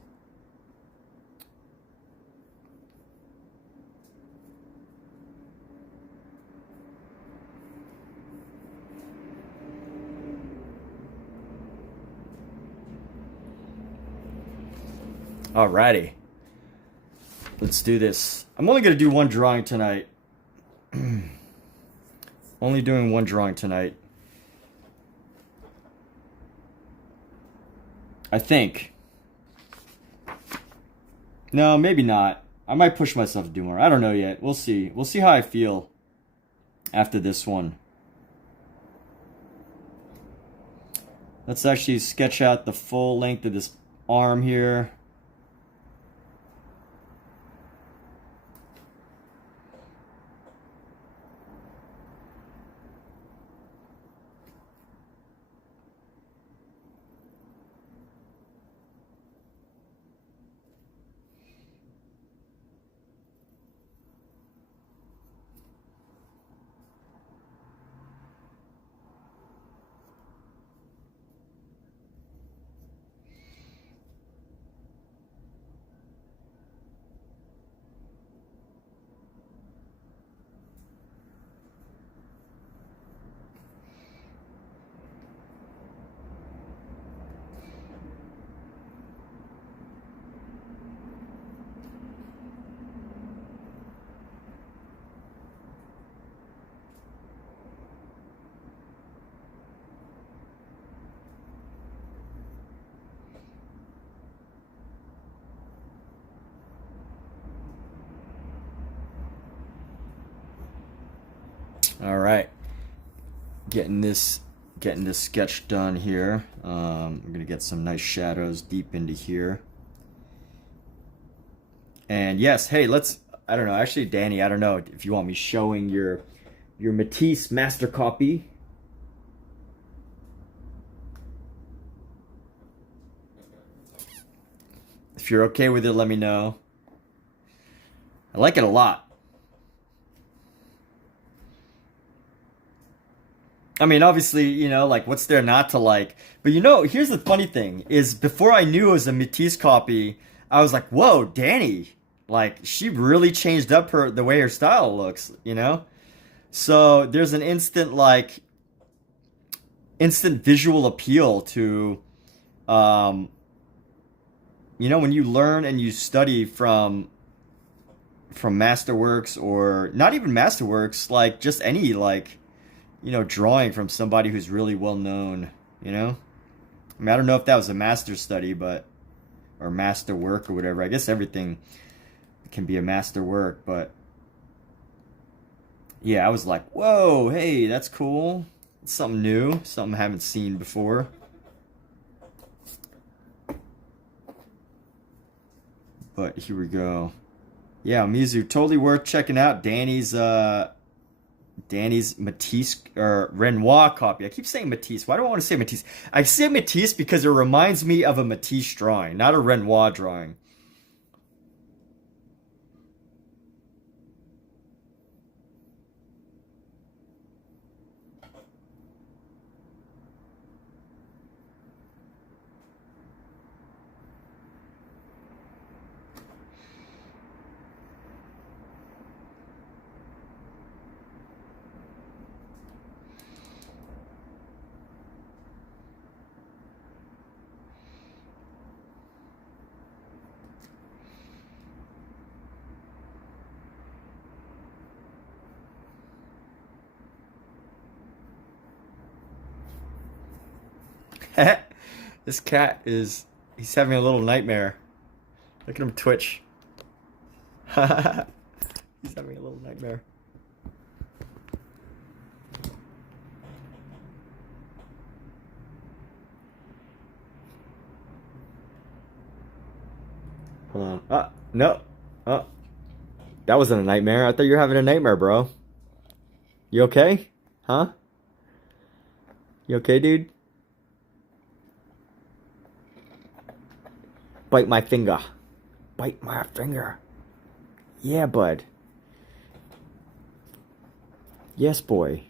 Alrighty. Let's do this. I'm only going to do one drawing tonight. Only doing one drawing tonight. I think. No, maybe not. I might push myself to do more. I don't know yet. We'll see. We'll see how I feel after this one. Let's actually sketch out the full length of this arm here. All right, getting this sketch done here. I'm gonna get some nice shadows deep into here. And yes, hey, let's. I don't know. Actually, Danny, I don't know if you want me showing your Matisse master copy. If you're okay with it, let me know. I like it a lot. I mean, obviously, you know, like, what's there not to like? But, you know, here's the funny thing, is before I knew it was a Matisse copy, I was like, whoa, Danny, like, she really changed up the way her style looks, you know? So there's an instant visual appeal to, you know, when you learn and you study from masterworks, or not even masterworks, like, just any, like, you know, drawing from somebody who's really well known, you know? I mean, I don't know if that was a master study, but, or master work or whatever. I guess everything can be a master work, but yeah, I was like, whoa, hey, that's cool. It's something new, something I haven't seen before. But here we go. Yeah, Mizu, totally worth checking out. Danny's Matisse or Renoir copy. I keep saying Matisse. Why do I want to say Matisse? I say Matisse because it reminds me of a Matisse drawing, not a Renoir drawing. This cat he's having a little nightmare. Look at him twitch. He's having a little nightmare. Hold on. No. Oh, that wasn't a nightmare. I thought you were having a nightmare, bro. You okay? Huh? You okay, dude? Bite my finger. Bite my finger. Yeah, bud. Yes, boy.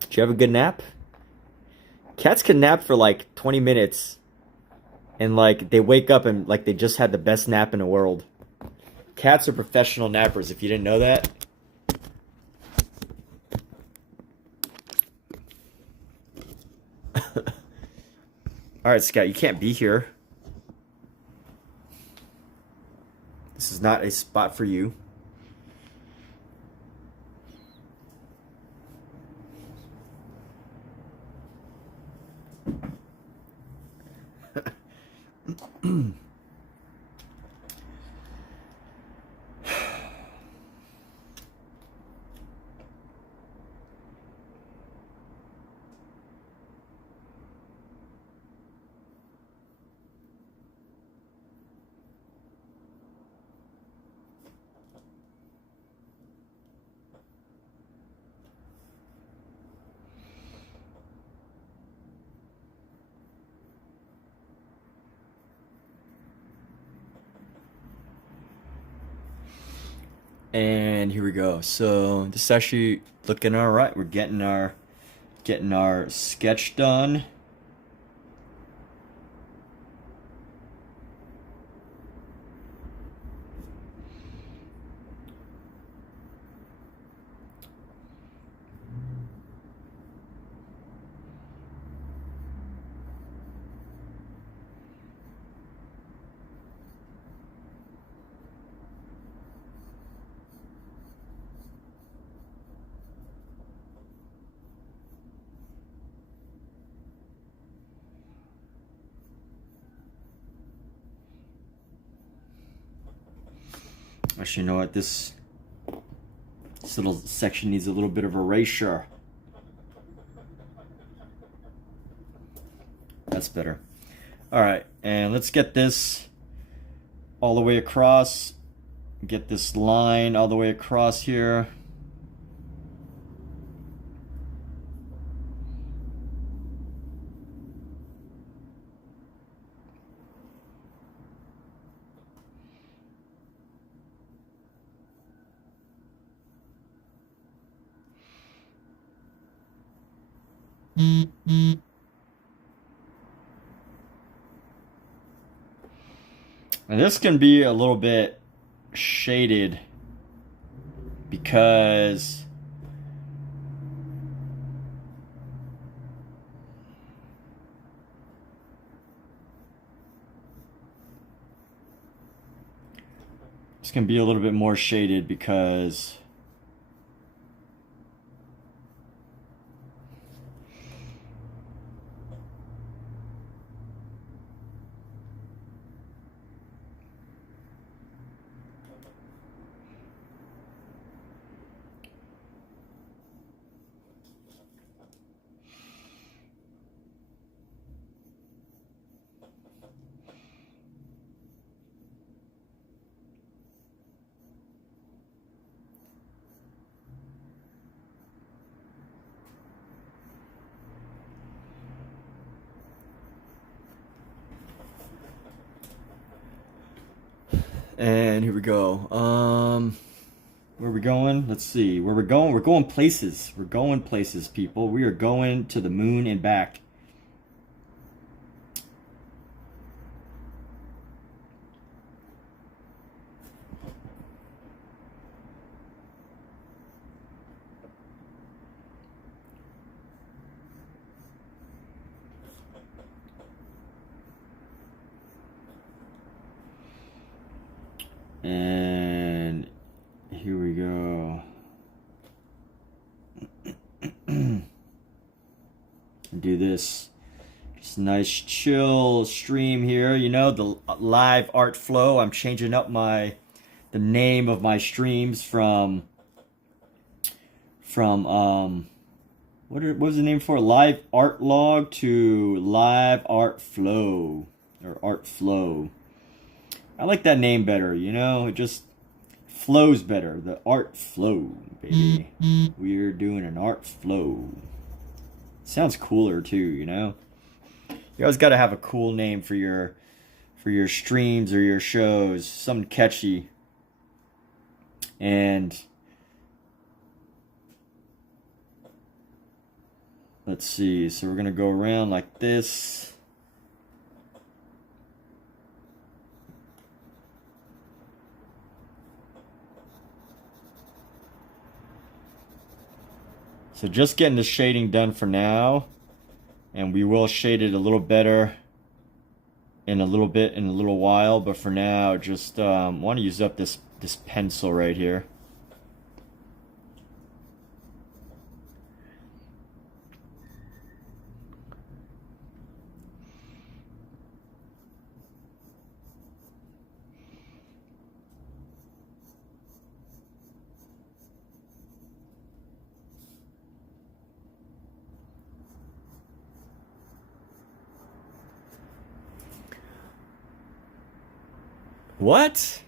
Did you have a good nap? Cats can nap for like 20 minutes. And like they wake up and like they just had the best nap in the world. Cats are professional nappers, if you didn't know that. Alright, Scout, you can't be here. This is not a spot for you. And here we go. So this is actually looking all right. We're getting our sketch done. Actually, you know what? This little section needs a little bit of erasure. That's better. All right, and let's get this all the way across. Get this line all the way across here. And this can be a little bit shaded because this can be a little bit more shaded because and here we go. Where are we going? Let's see. Where we're going? We're going places. We're going places, people. We are going to the moon and back. And here we go. Do this just nice chill stream here. You know, the live ArtFlow. I'm changing up the name of my streams from what was the name for? Live Art Log to Live ArtFlow or ArtFlow. I like that name better, you know? It just flows better. The ArtFlow, baby. We're doing an ArtFlow. Sounds cooler too, you know? You always got to have a cool name for your streams or your shows, something catchy. And let's see. So we're going to go around like this. So just getting the shading done for now, and we will shade it a little better in a little while, but for now just want to use up this pencil right here. What?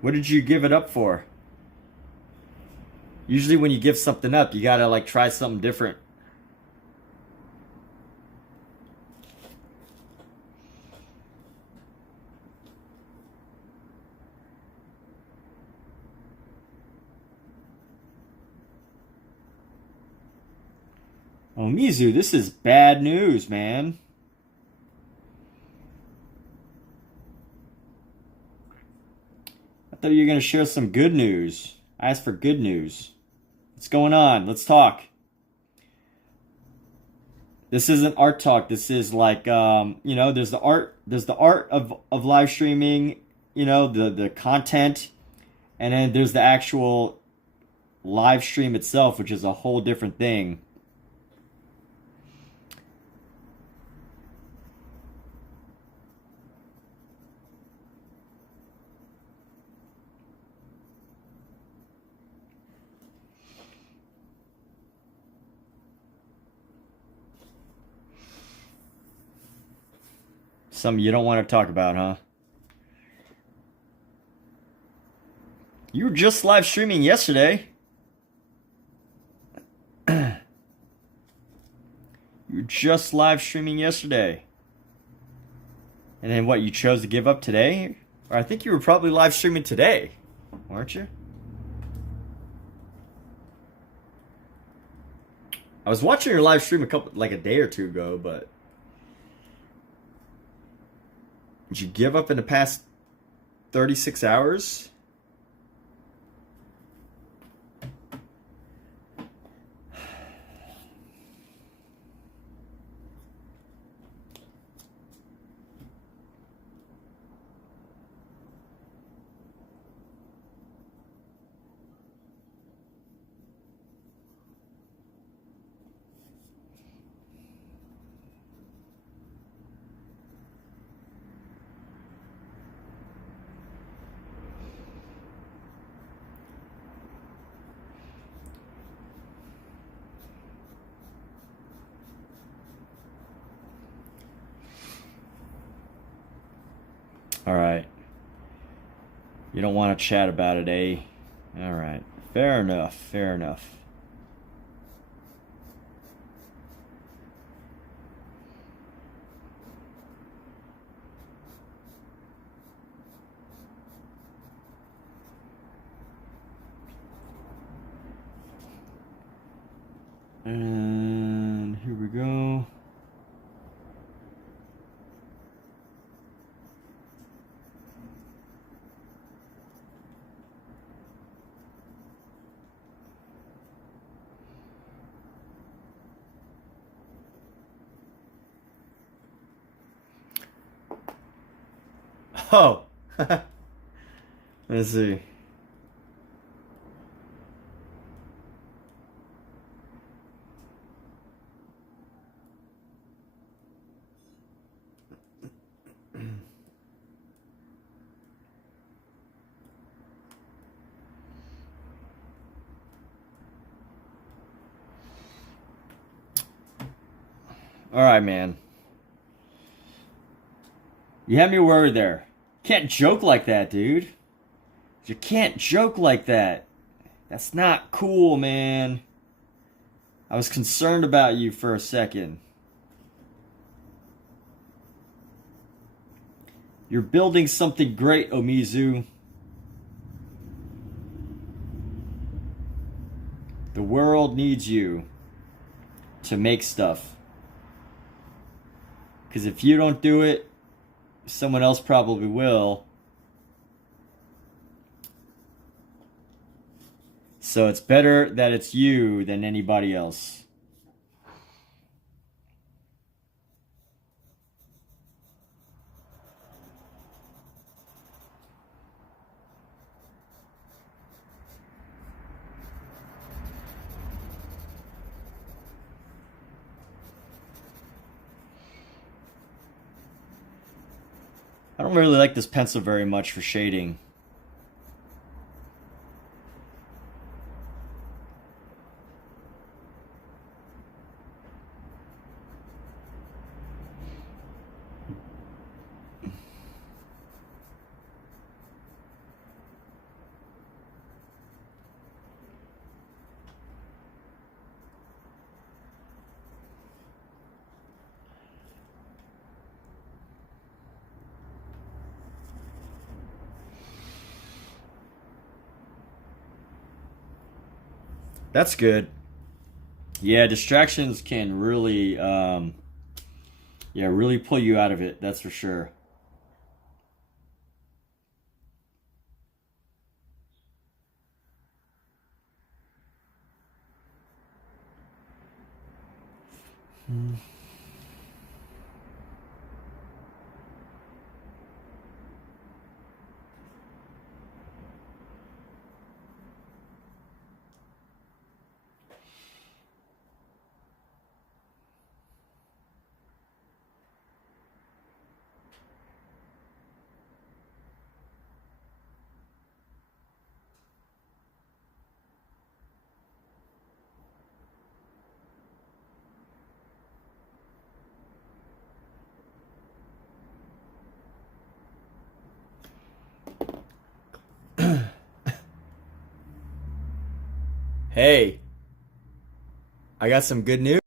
What did you give it up for? Usually when you give something up, you gotta like try something different. Oh, Mizu, this is bad news, man. I thought you were going to share some good news. I asked for good news. What's going on? Let's talk. This isn't art talk. This is like, you know, there's the art of live streaming, you know, the content, and then there's the actual live stream itself, which is a whole different thing. Something you don't want to talk about, huh? You were just live streaming yesterday. You were just live streaming yesterday. And then what, you chose to give up today? Or I think you were probably live streaming today, weren't you? I was watching your live stream like a day or two ago, but did you give up in the past 36 hours? All right. You don't want to chat about it, eh? All right. Fair enough. Fair enough. And here we go. Oh, let's see. All right, man. You had me worried there. Can't joke like that, dude. You can't joke like that. That's not cool, man. I was concerned about you for a second. You're building something great, Omizu. The world needs you to make stuff. Because if you don't do it, someone else probably will. So it's better that it's you than anybody else. I don't really like this pencil very much for shading. That's good. Yeah, distractions can really, really pull you out of it. That's for sure. Hey, I got some good news.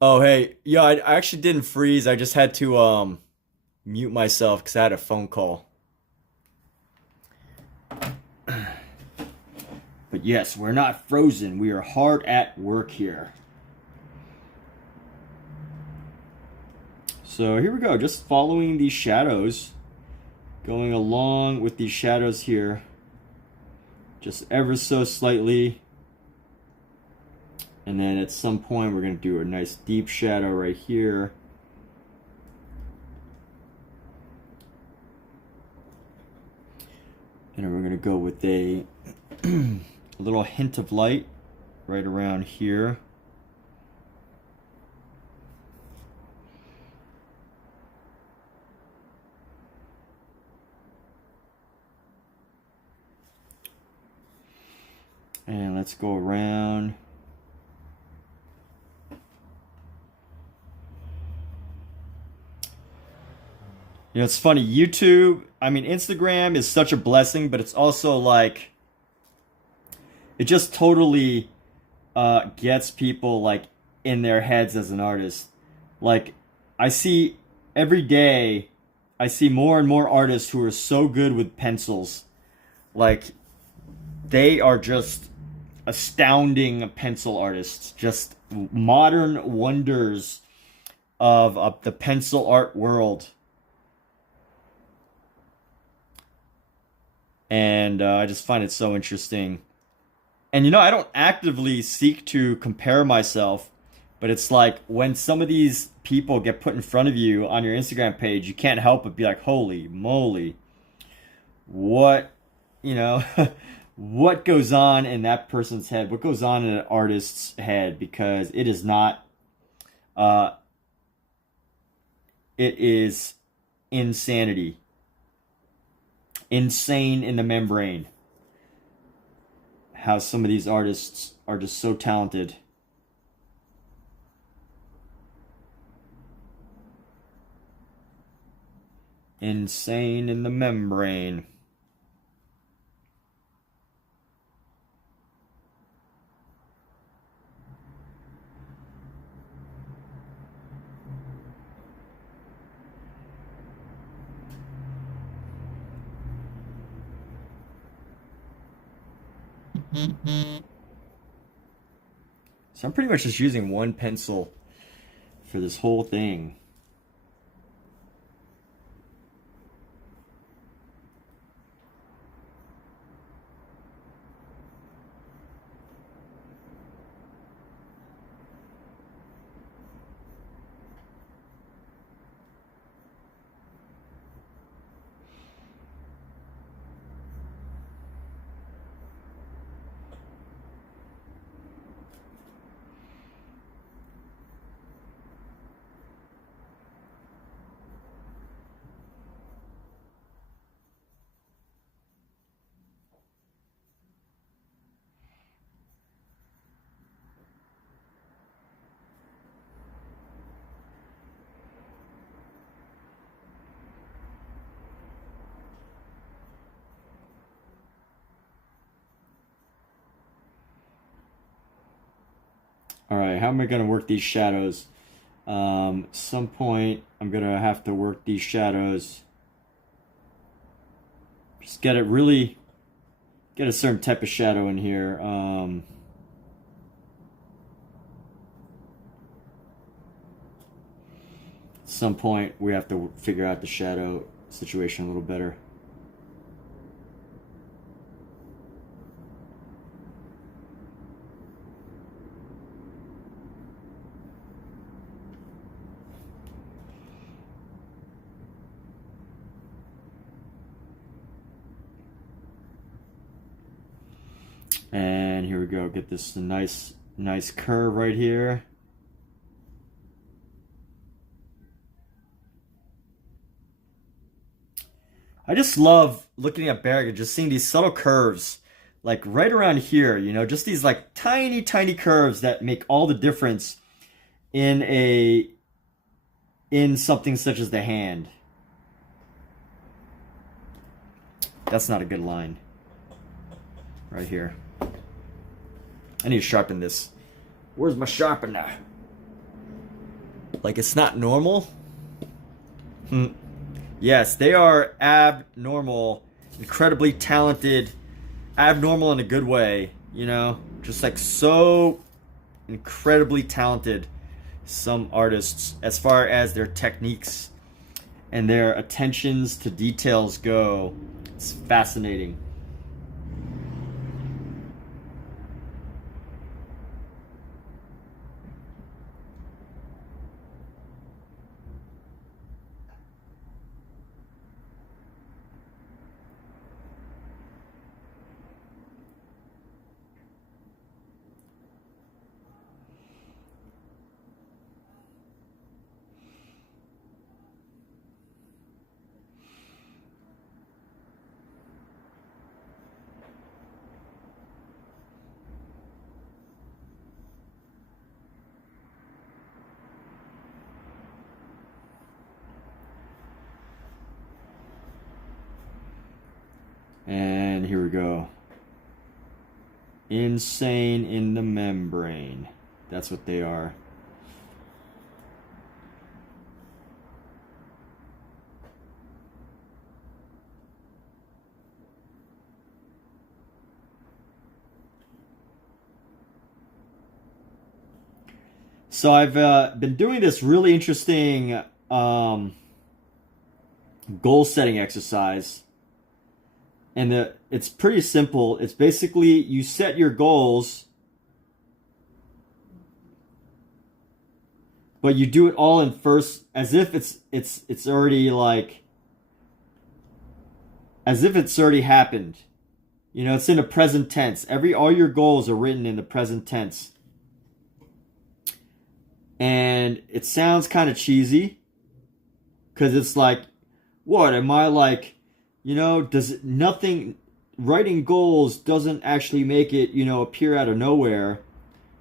Oh, hey, yeah, I actually didn't freeze. I just had to mute myself because I had a phone call. But yes, we're not frozen. We are hard at work here. So here we go, just following these shadows, going along with these shadows here, just ever so slightly. And then at some point we're going to do a nice deep shadow right here. And then we're going to go with a little hint of light right around here. And let's go around. You know, it's funny, YouTube, I mean, Instagram is such a blessing, but it's also like, it just totally gets people like in their heads as an artist. Like, I see every day, I see more and more artists who are so good with pencils. Like, they are just astounding pencil artists, just modern wonders of the pencil art world. And I just find it so interesting. And you know, I don't actively seek to compare myself, but it's like when some of these people get put in front of you on your Instagram page, you can't help but be like, holy moly, what, you know, what goes on in that person's head? What goes on in an artist's head? Because it is not, it is insanity. Insane in the membrane. How some of these artists are just so talented. Insane in the membrane. So I'm pretty much just using one pencil for this whole thing. Alright, how am I going to work these shadows? Some point I'm going to have to work these shadows. Just get it really, get a certain type of shadow in here. At some point we have to figure out the shadow situation a little better. And here we go, get this nice curve right here. I just love looking at Bargue, just seeing these subtle curves, like right around here, you know, just these like tiny curves that make all the difference in something such as the hand. That's not a good line. Right here. I need to sharpen this. Where's my sharpener? Like it's not normal. Yes, they are abnormal, incredibly talented, abnormal in a good way, you know, just like so incredibly talented, some artists, as far as their techniques and their attentions to details go. It's fascinating. And here we go. Insane in the membrane. That's what they are. So I've been doing this really interesting goal setting exercise. And it's pretty simple. It's basically you set your goals, but you do it all in first, as if it's already like, as if it's already happened. You know, it's in the present tense. All your goals are written in the present tense. And it sounds kind of cheesy, because it's like, what am I like? You know, writing goals doesn't actually make it, you know, appear out of nowhere.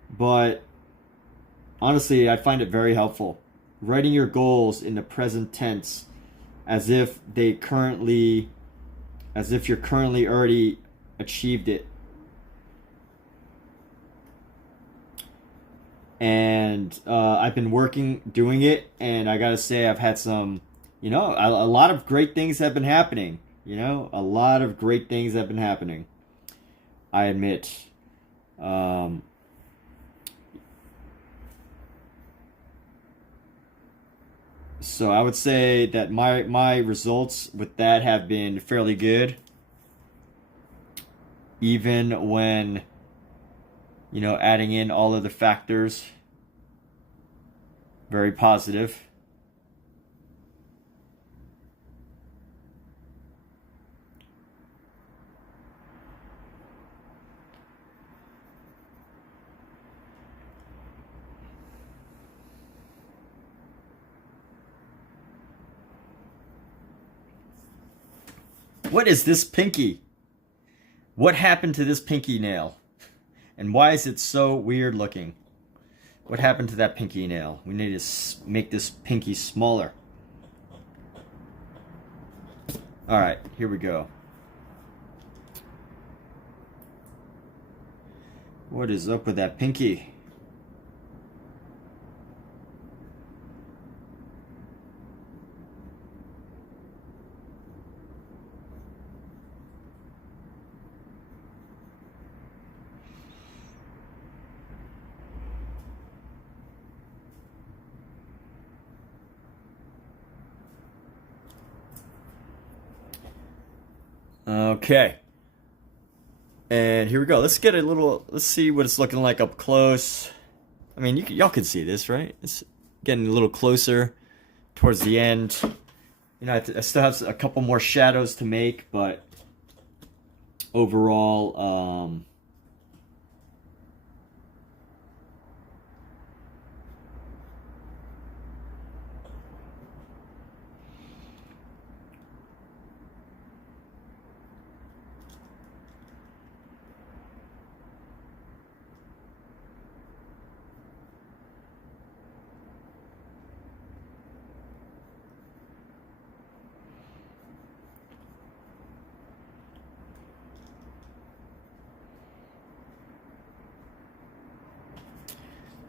But honestly, I find it very helpful. Writing your goals in the present tense as if you're currently already achieved it. And I've been doing it, and I gotta say I've had some, you know, a lot of great things have been happening. You know, a lot of great things have been happening, I admit. So I would say that my results with that have been fairly good. Even when, you know, adding in all of the factors, very positive. What is this pinky? What happened to this pinky nail? And why is it so weird looking? What happened to that pinky nail? We need to make this pinky smaller. Alright, here we go. What is up with that pinky? Okay. And here we go. Let's see what it's looking like up close. I mean, y'all can see this, right? It's getting a little closer towards the end. You know, I still have a couple more shadows to make, but overall,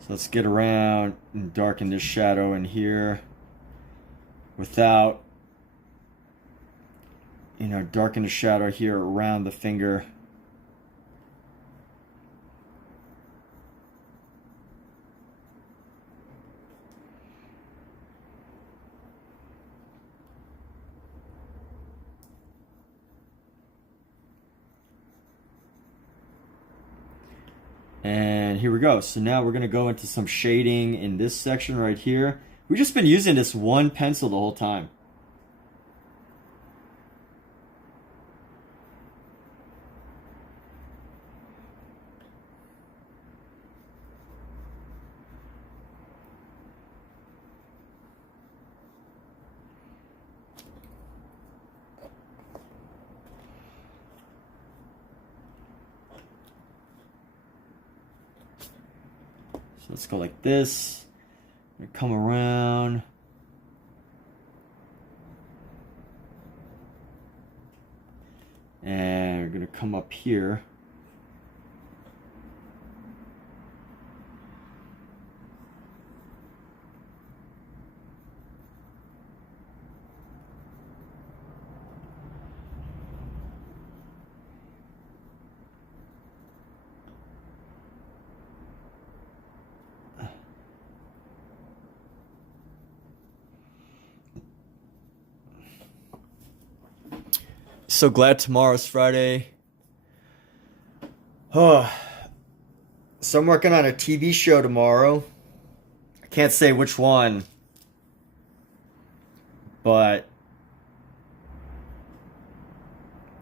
let's get around and darken this shadow in here without, you know, darken the shadow here around the finger. And here we go. So now we're going to go into some shading in this section right here. We've just been using this one pencil the whole time. So let's go like this. Come around. And we're going to come up here. So glad tomorrow's Friday. Oh, so I'm working on a TV show tomorrow. I can't say which one, but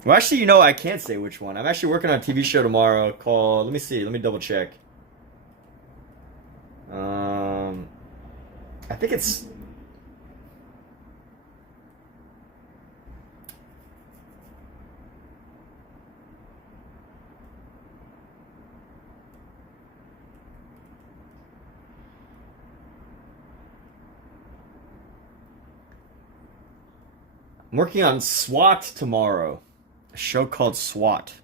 well, actually, you know, I can't say which one. I'm actually working on a TV show tomorrow called. Let me see. Let me double check. I think it's. I'm working on SWAT tomorrow. A show called SWAT.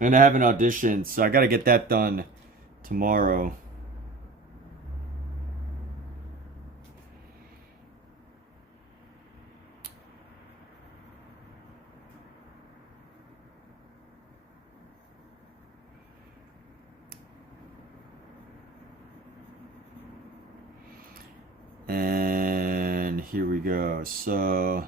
And I have an audition, so I gotta get that done tomorrow. And here we go. So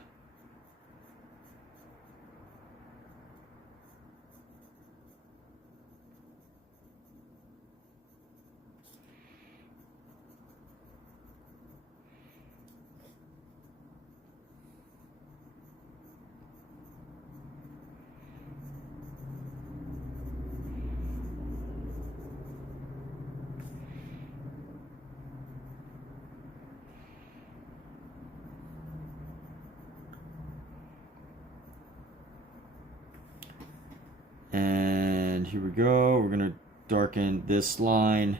and here we go. We're gonna darken this line.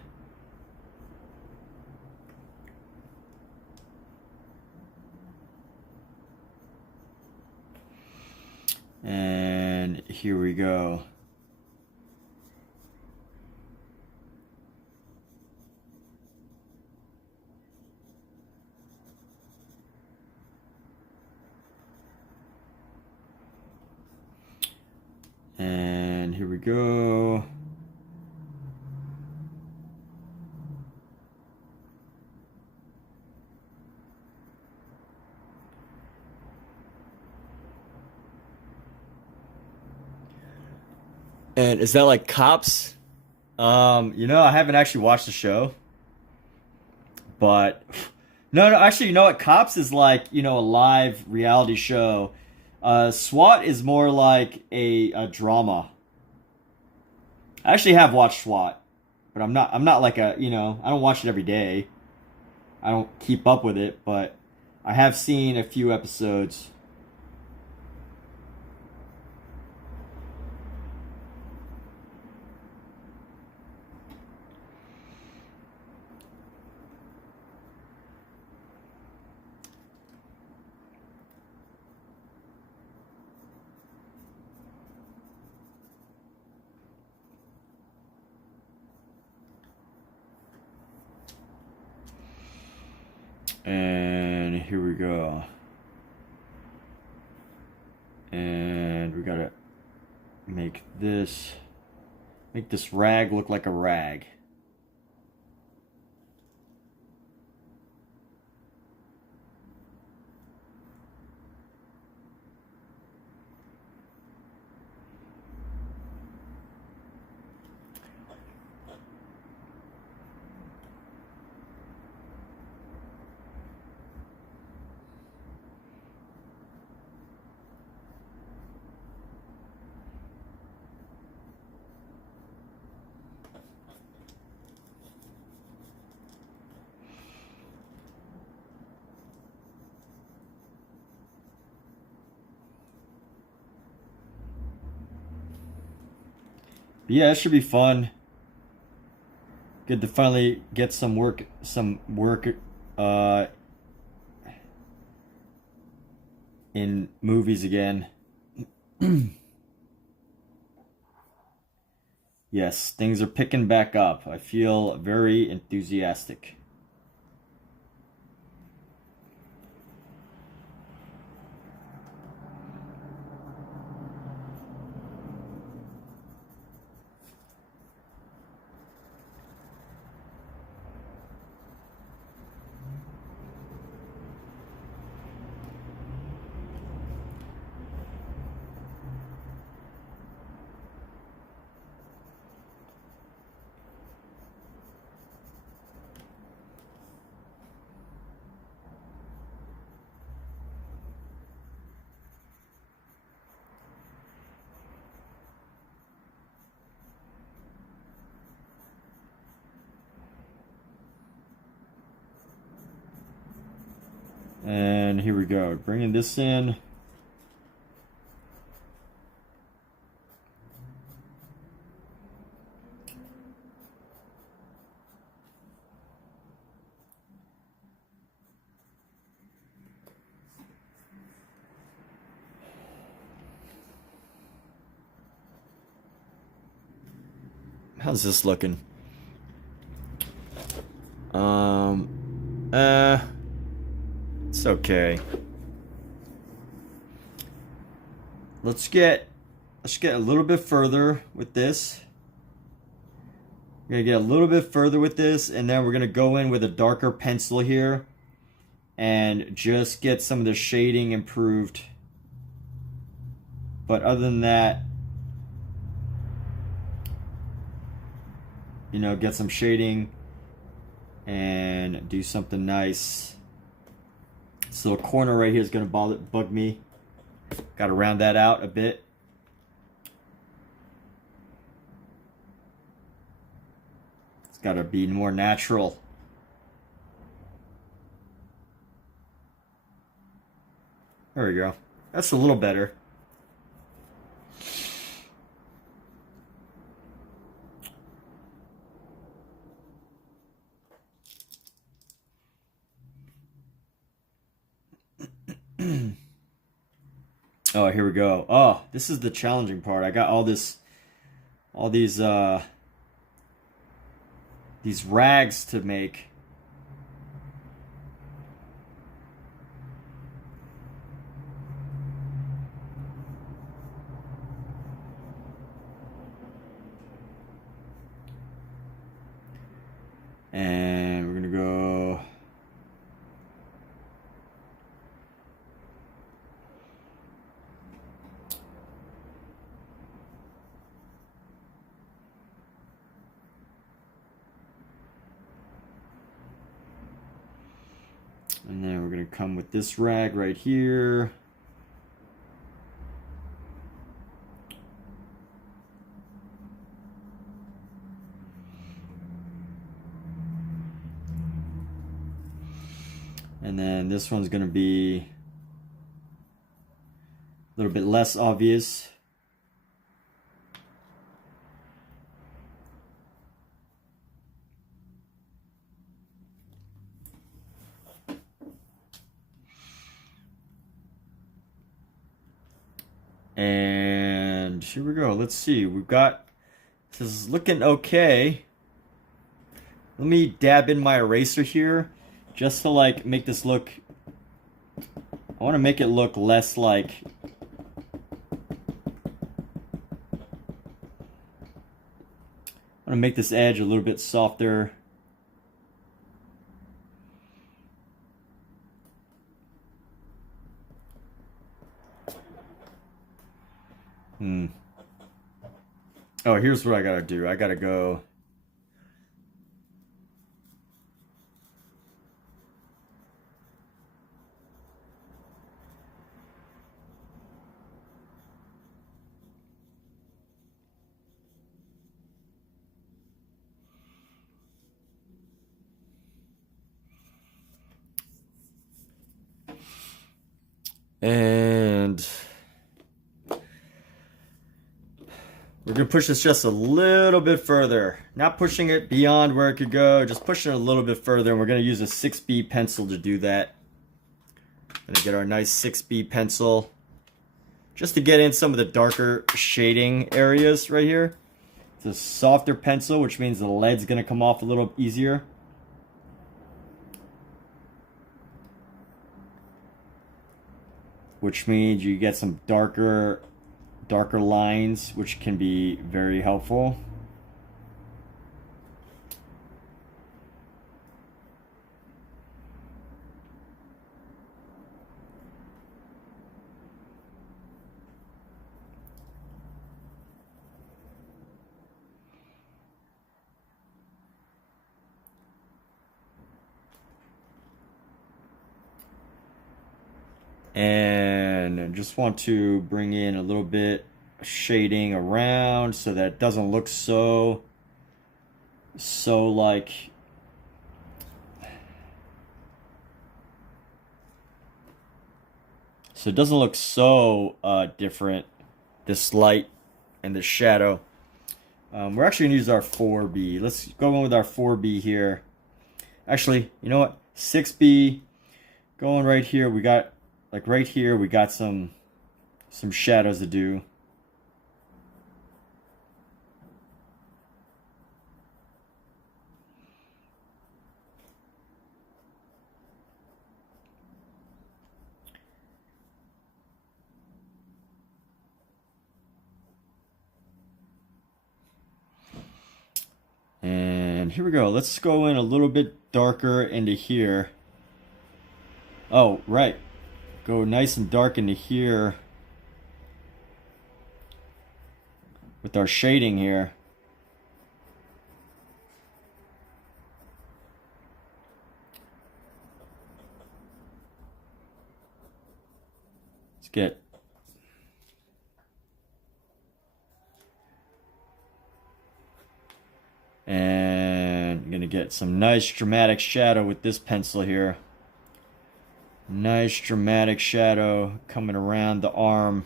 And here we go. And here we go. And is that like Cops? You know, I haven't actually watched the show. But no, actually, you know what? Cops is like, you know, a live reality show. SWAT is more like a drama. I actually have watched SWAT, but I'm not like a, you know, I don't watch it every day. I don't keep up with it, but I have seen a few episodes. And here we go. And we gotta make this rag look like a rag. Yeah, it should be fun. Good to finally get some work in movies again. Yes, things are picking back up. I feel very enthusiastic. And here we go, bringing this in. How's this looking? It's okay. Let's get a little bit further with this. We're gonna get a little bit further with this, and then we're gonna go in with a darker pencil here and just get some of the shading improved. But other than that, you know, get some shading and do something nice. This little corner right here is going to bug me. Got to round that out a bit. It's got to be more natural. There we go. That's a little better. Oh, here we go. Oh, this is the challenging part. I got all these rags to make. And we're gonna go. And then we're going to come with this rag right here. And then this one's going to be a little bit less obvious. And here we go. Let's see. We've got, this is looking okay. Let me dab in my eraser here just to like make this look, I want to make it look less like, I want to make this edge a little bit softer. Oh, here's what I gotta do. I gotta go. And we're going to push this just a little bit further. Not pushing it beyond where it could go, just pushing it a little bit further. And we're going to use a 6B pencil to do that. Going to get our nice 6B pencil just to get in some of the darker shading areas right here. It's a softer pencil, which means the lead's going to come off a little easier. Which means you get some darker lines, which can be very helpful. And I just want to bring in a little bit of shading around so that it doesn't look so like, so it doesn't look so different, this light and this shadow. We're actually gonna use our 4B. Let's go in with our 4B here. Actually, you know what? 6B, going right here. We got, like right here, we got some shadows to do. And here we go. Let's go in a little bit darker into here. Oh, right. Go nice and dark into here with our shading here. Let's get and I'm gonna get some nice dramatic shadow with this pencil here. Nice dramatic shadow coming around the arm.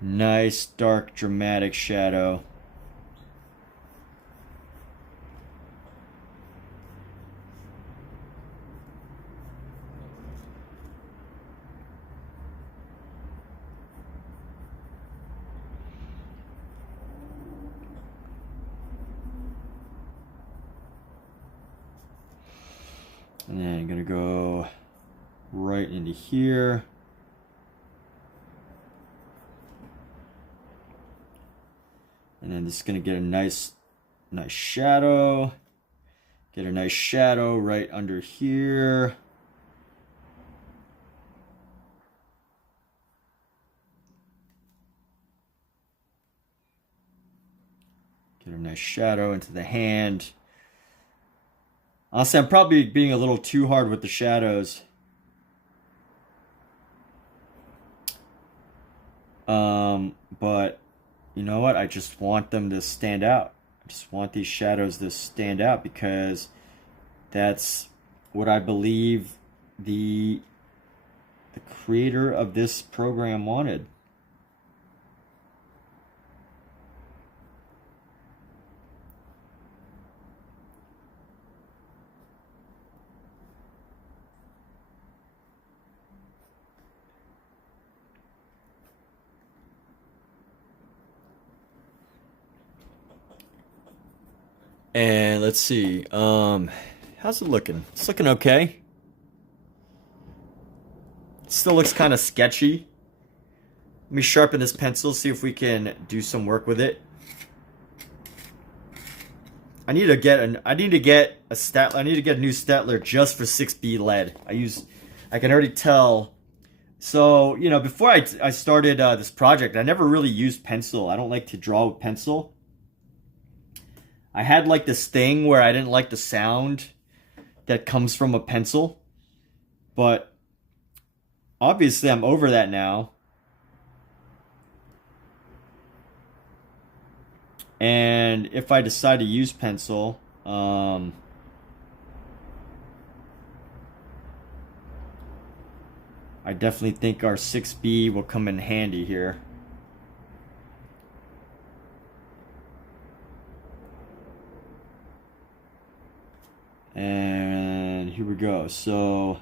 Nice dark dramatic shadow. And then I'm gonna go right into here. And then just gonna get a nice shadow. Get a nice shadow right under here. Get a nice shadow into the hand. Honestly, I'm probably being a little too hard with the shadows. But you know what? I just want them to stand out. I just want these shadows to stand out because that's what I believe the creator of this program wanted. And let's see, how how's it looking? It's looking okay. Still looks kind of sketchy. Let me sharpen this pencil, see if we can do some work with it. I need to get a new STAEDTLER just for 6B lead. I can already tell. So, you know, before I started this project, I never really used pencil. I don't like to draw with pencil. I had like this thing where I didn't like the sound that comes from a pencil. But obviously I'm over that now. And if I decide to use pencil, I definitely think our 6B will come in handy here. And here we go. So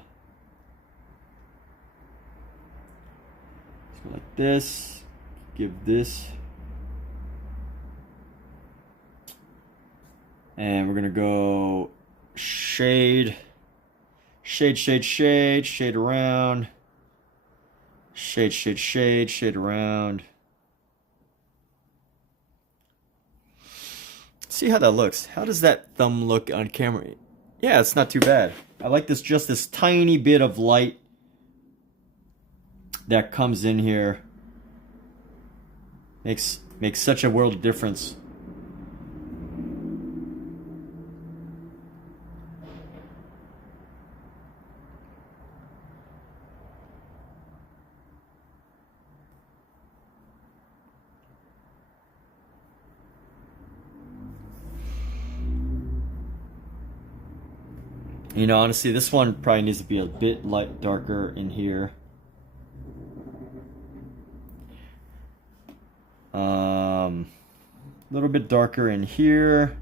let's go like this. Give this. And we're gonna go shade around, shade around. See how that looks. How does that thumb look on camera? Yeah, it's not too bad. I like just this tiny bit of light that comes in here. Makes such a world of difference. You know, honestly, this one probably needs to be a bit darker in here. A little bit darker in here.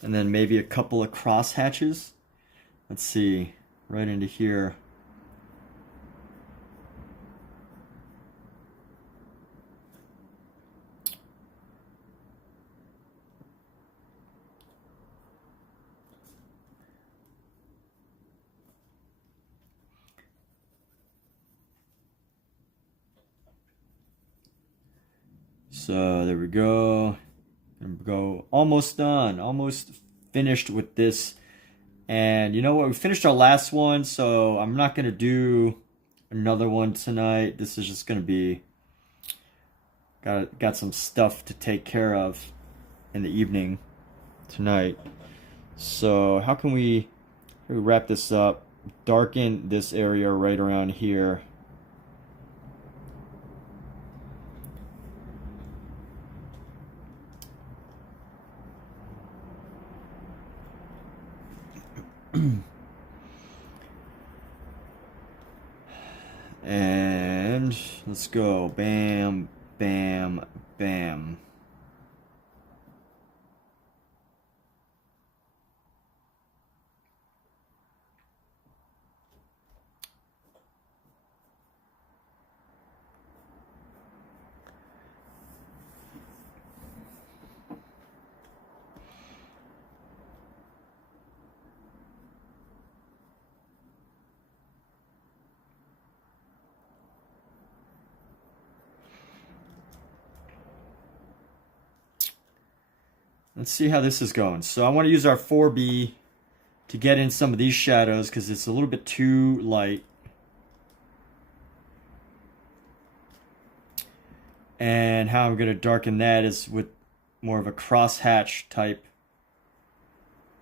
And then maybe a couple of cross hatches. Let's see, right into here. So there we go. And go almost done, almost finished with this. And you know what? We finished our last one, so I'm not gonna do another one tonight. This is just gonna be got some stuff to take care of in the evening tonight. So how can we wrap this up? Darken this area right around here. And let's go. Bam, bam, bam. Let's see how this is going. So I want to use our 4B to get in some of these shadows because it's a little bit too light. And how I'm going to darken that is with more of a crosshatch type,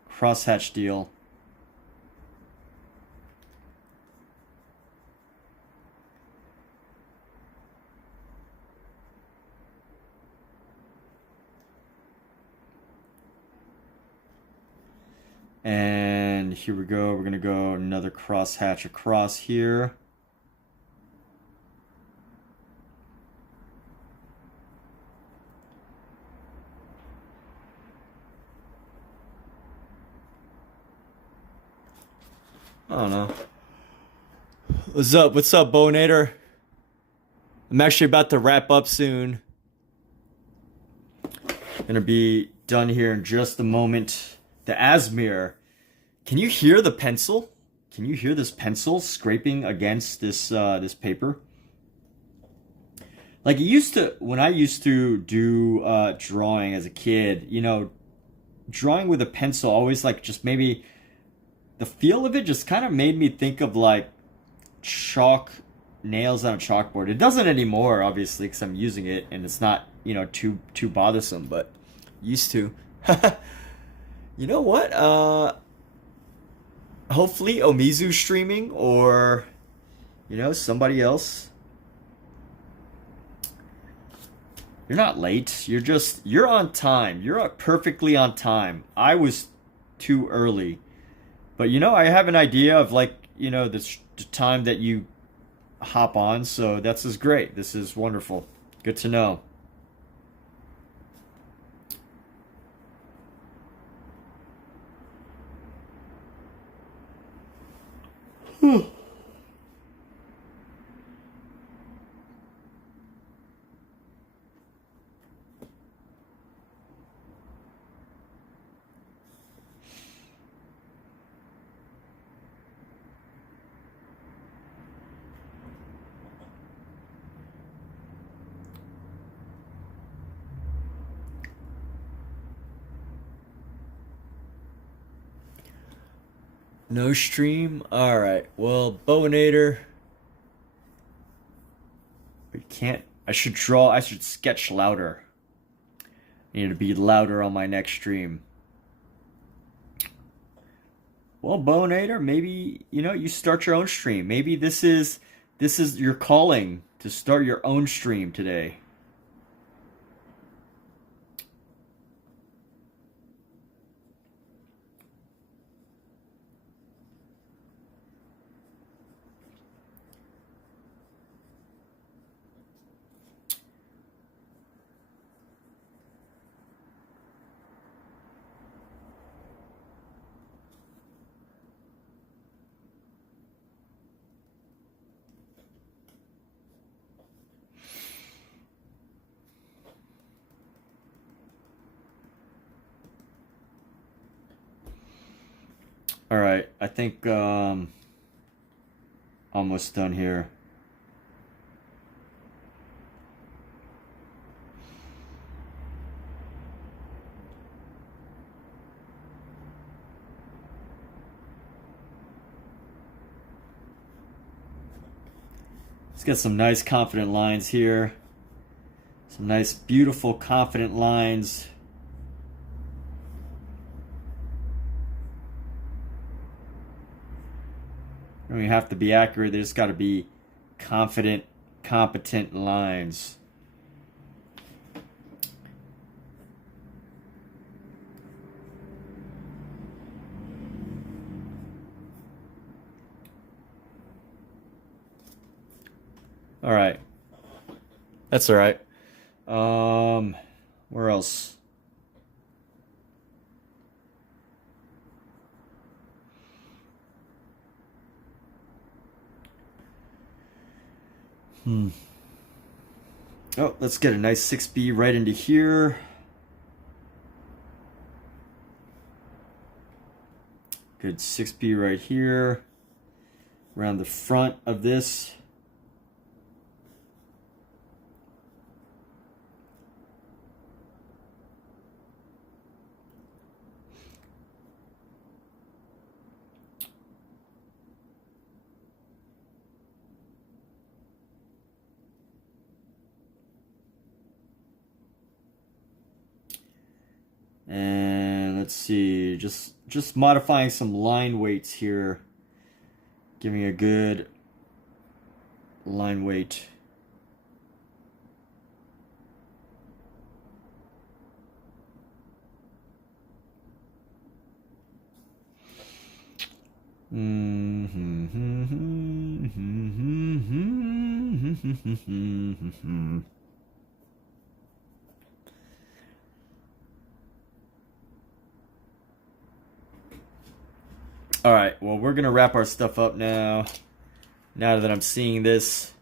crosshatch deal. And here we go. We're going to go another crosshatch across here. I don't know. What's up? What's up, Bonator? I'm actually about to wrap up soon. Gonna be done here in just a moment. The Asmir. Can you hear the pencil? Can you hear this pencil scraping against this this paper? Like it used to, when I used to do drawing as a kid, you know, drawing with a pencil always like just maybe the feel of it just kind of made me think of like chalk nails on a chalkboard. It doesn't anymore, obviously, because I'm using it and it's not, you know, too bothersome, but used to. You know what? Hopefully Omizu streaming or, you know, somebody else. You're not late. You're on time. You're perfectly on time. I was too early. But, you know, I have an idea of, like, you know, the time that you hop on. So that's is great. This is wonderful. Good to know. No stream? Alright. Well, Bowinator. We can't. I should sketch louder. I need to be louder on my next stream. Well, Bowinator, maybe, you know, you start your own stream. Maybe this is your calling to start your own stream today. All right, I think almost done here. Let's get some nice confident lines here. Some nice, beautiful, confident lines. I mean, you have to be accurate. They just got to be confident, competent lines. All right. That's all right. Where else? Oh, let's get a nice 6B right into here. Good 6B right here. Around the front of this. And let's see, just modifying some line weights here, giving a good line weight. All right, well, we're gonna wrap our stuff up now. Now that I'm seeing this,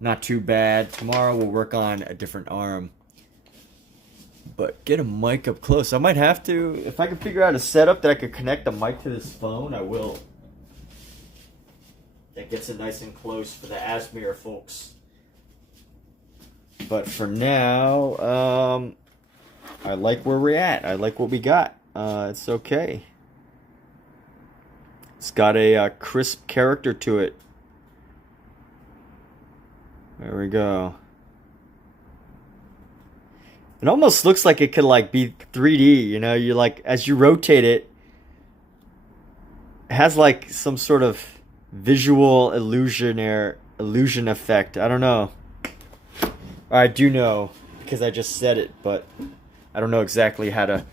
not too bad. Tomorrow we'll work on a different arm. But get a mic up close. I might have to, if I can figure out a setup that I could connect the mic to this phone, I will. That gets it nice and close for the Asmir folks. But for now, I like where we're at. I like what we got. It's okay. It's got a crisp character to it. There we go. It almost looks like it could like be 3D, you know, you like as you rotate it, it has like some sort of visual illusion effect. I don't know. I do know because I just said it, but I don't know exactly how to.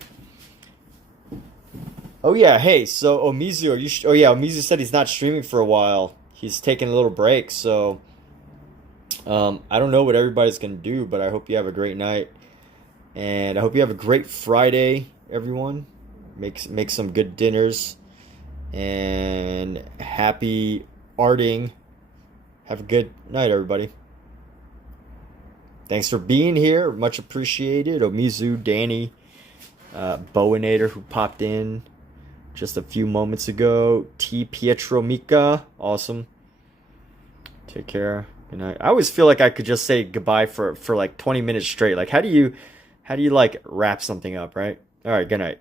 Oh yeah, hey, so Omizu, Omizu said he's not streaming for a while. He's taking a little break, so I don't know what everybody's gonna do, but I hope you have a great night. And I hope you have a great Friday, everyone. Make some good dinners. And happy arting. Have a good night, everybody. Thanks for being here. Much appreciated. Omizu, Danny, Bowinator, who popped in just a few moments ago. T. Pietro Mika. Awesome. Take care. Good night. I always feel like I could just say goodbye for like 20 minutes straight. Like, how do you like wrap something up, right? All right, good night.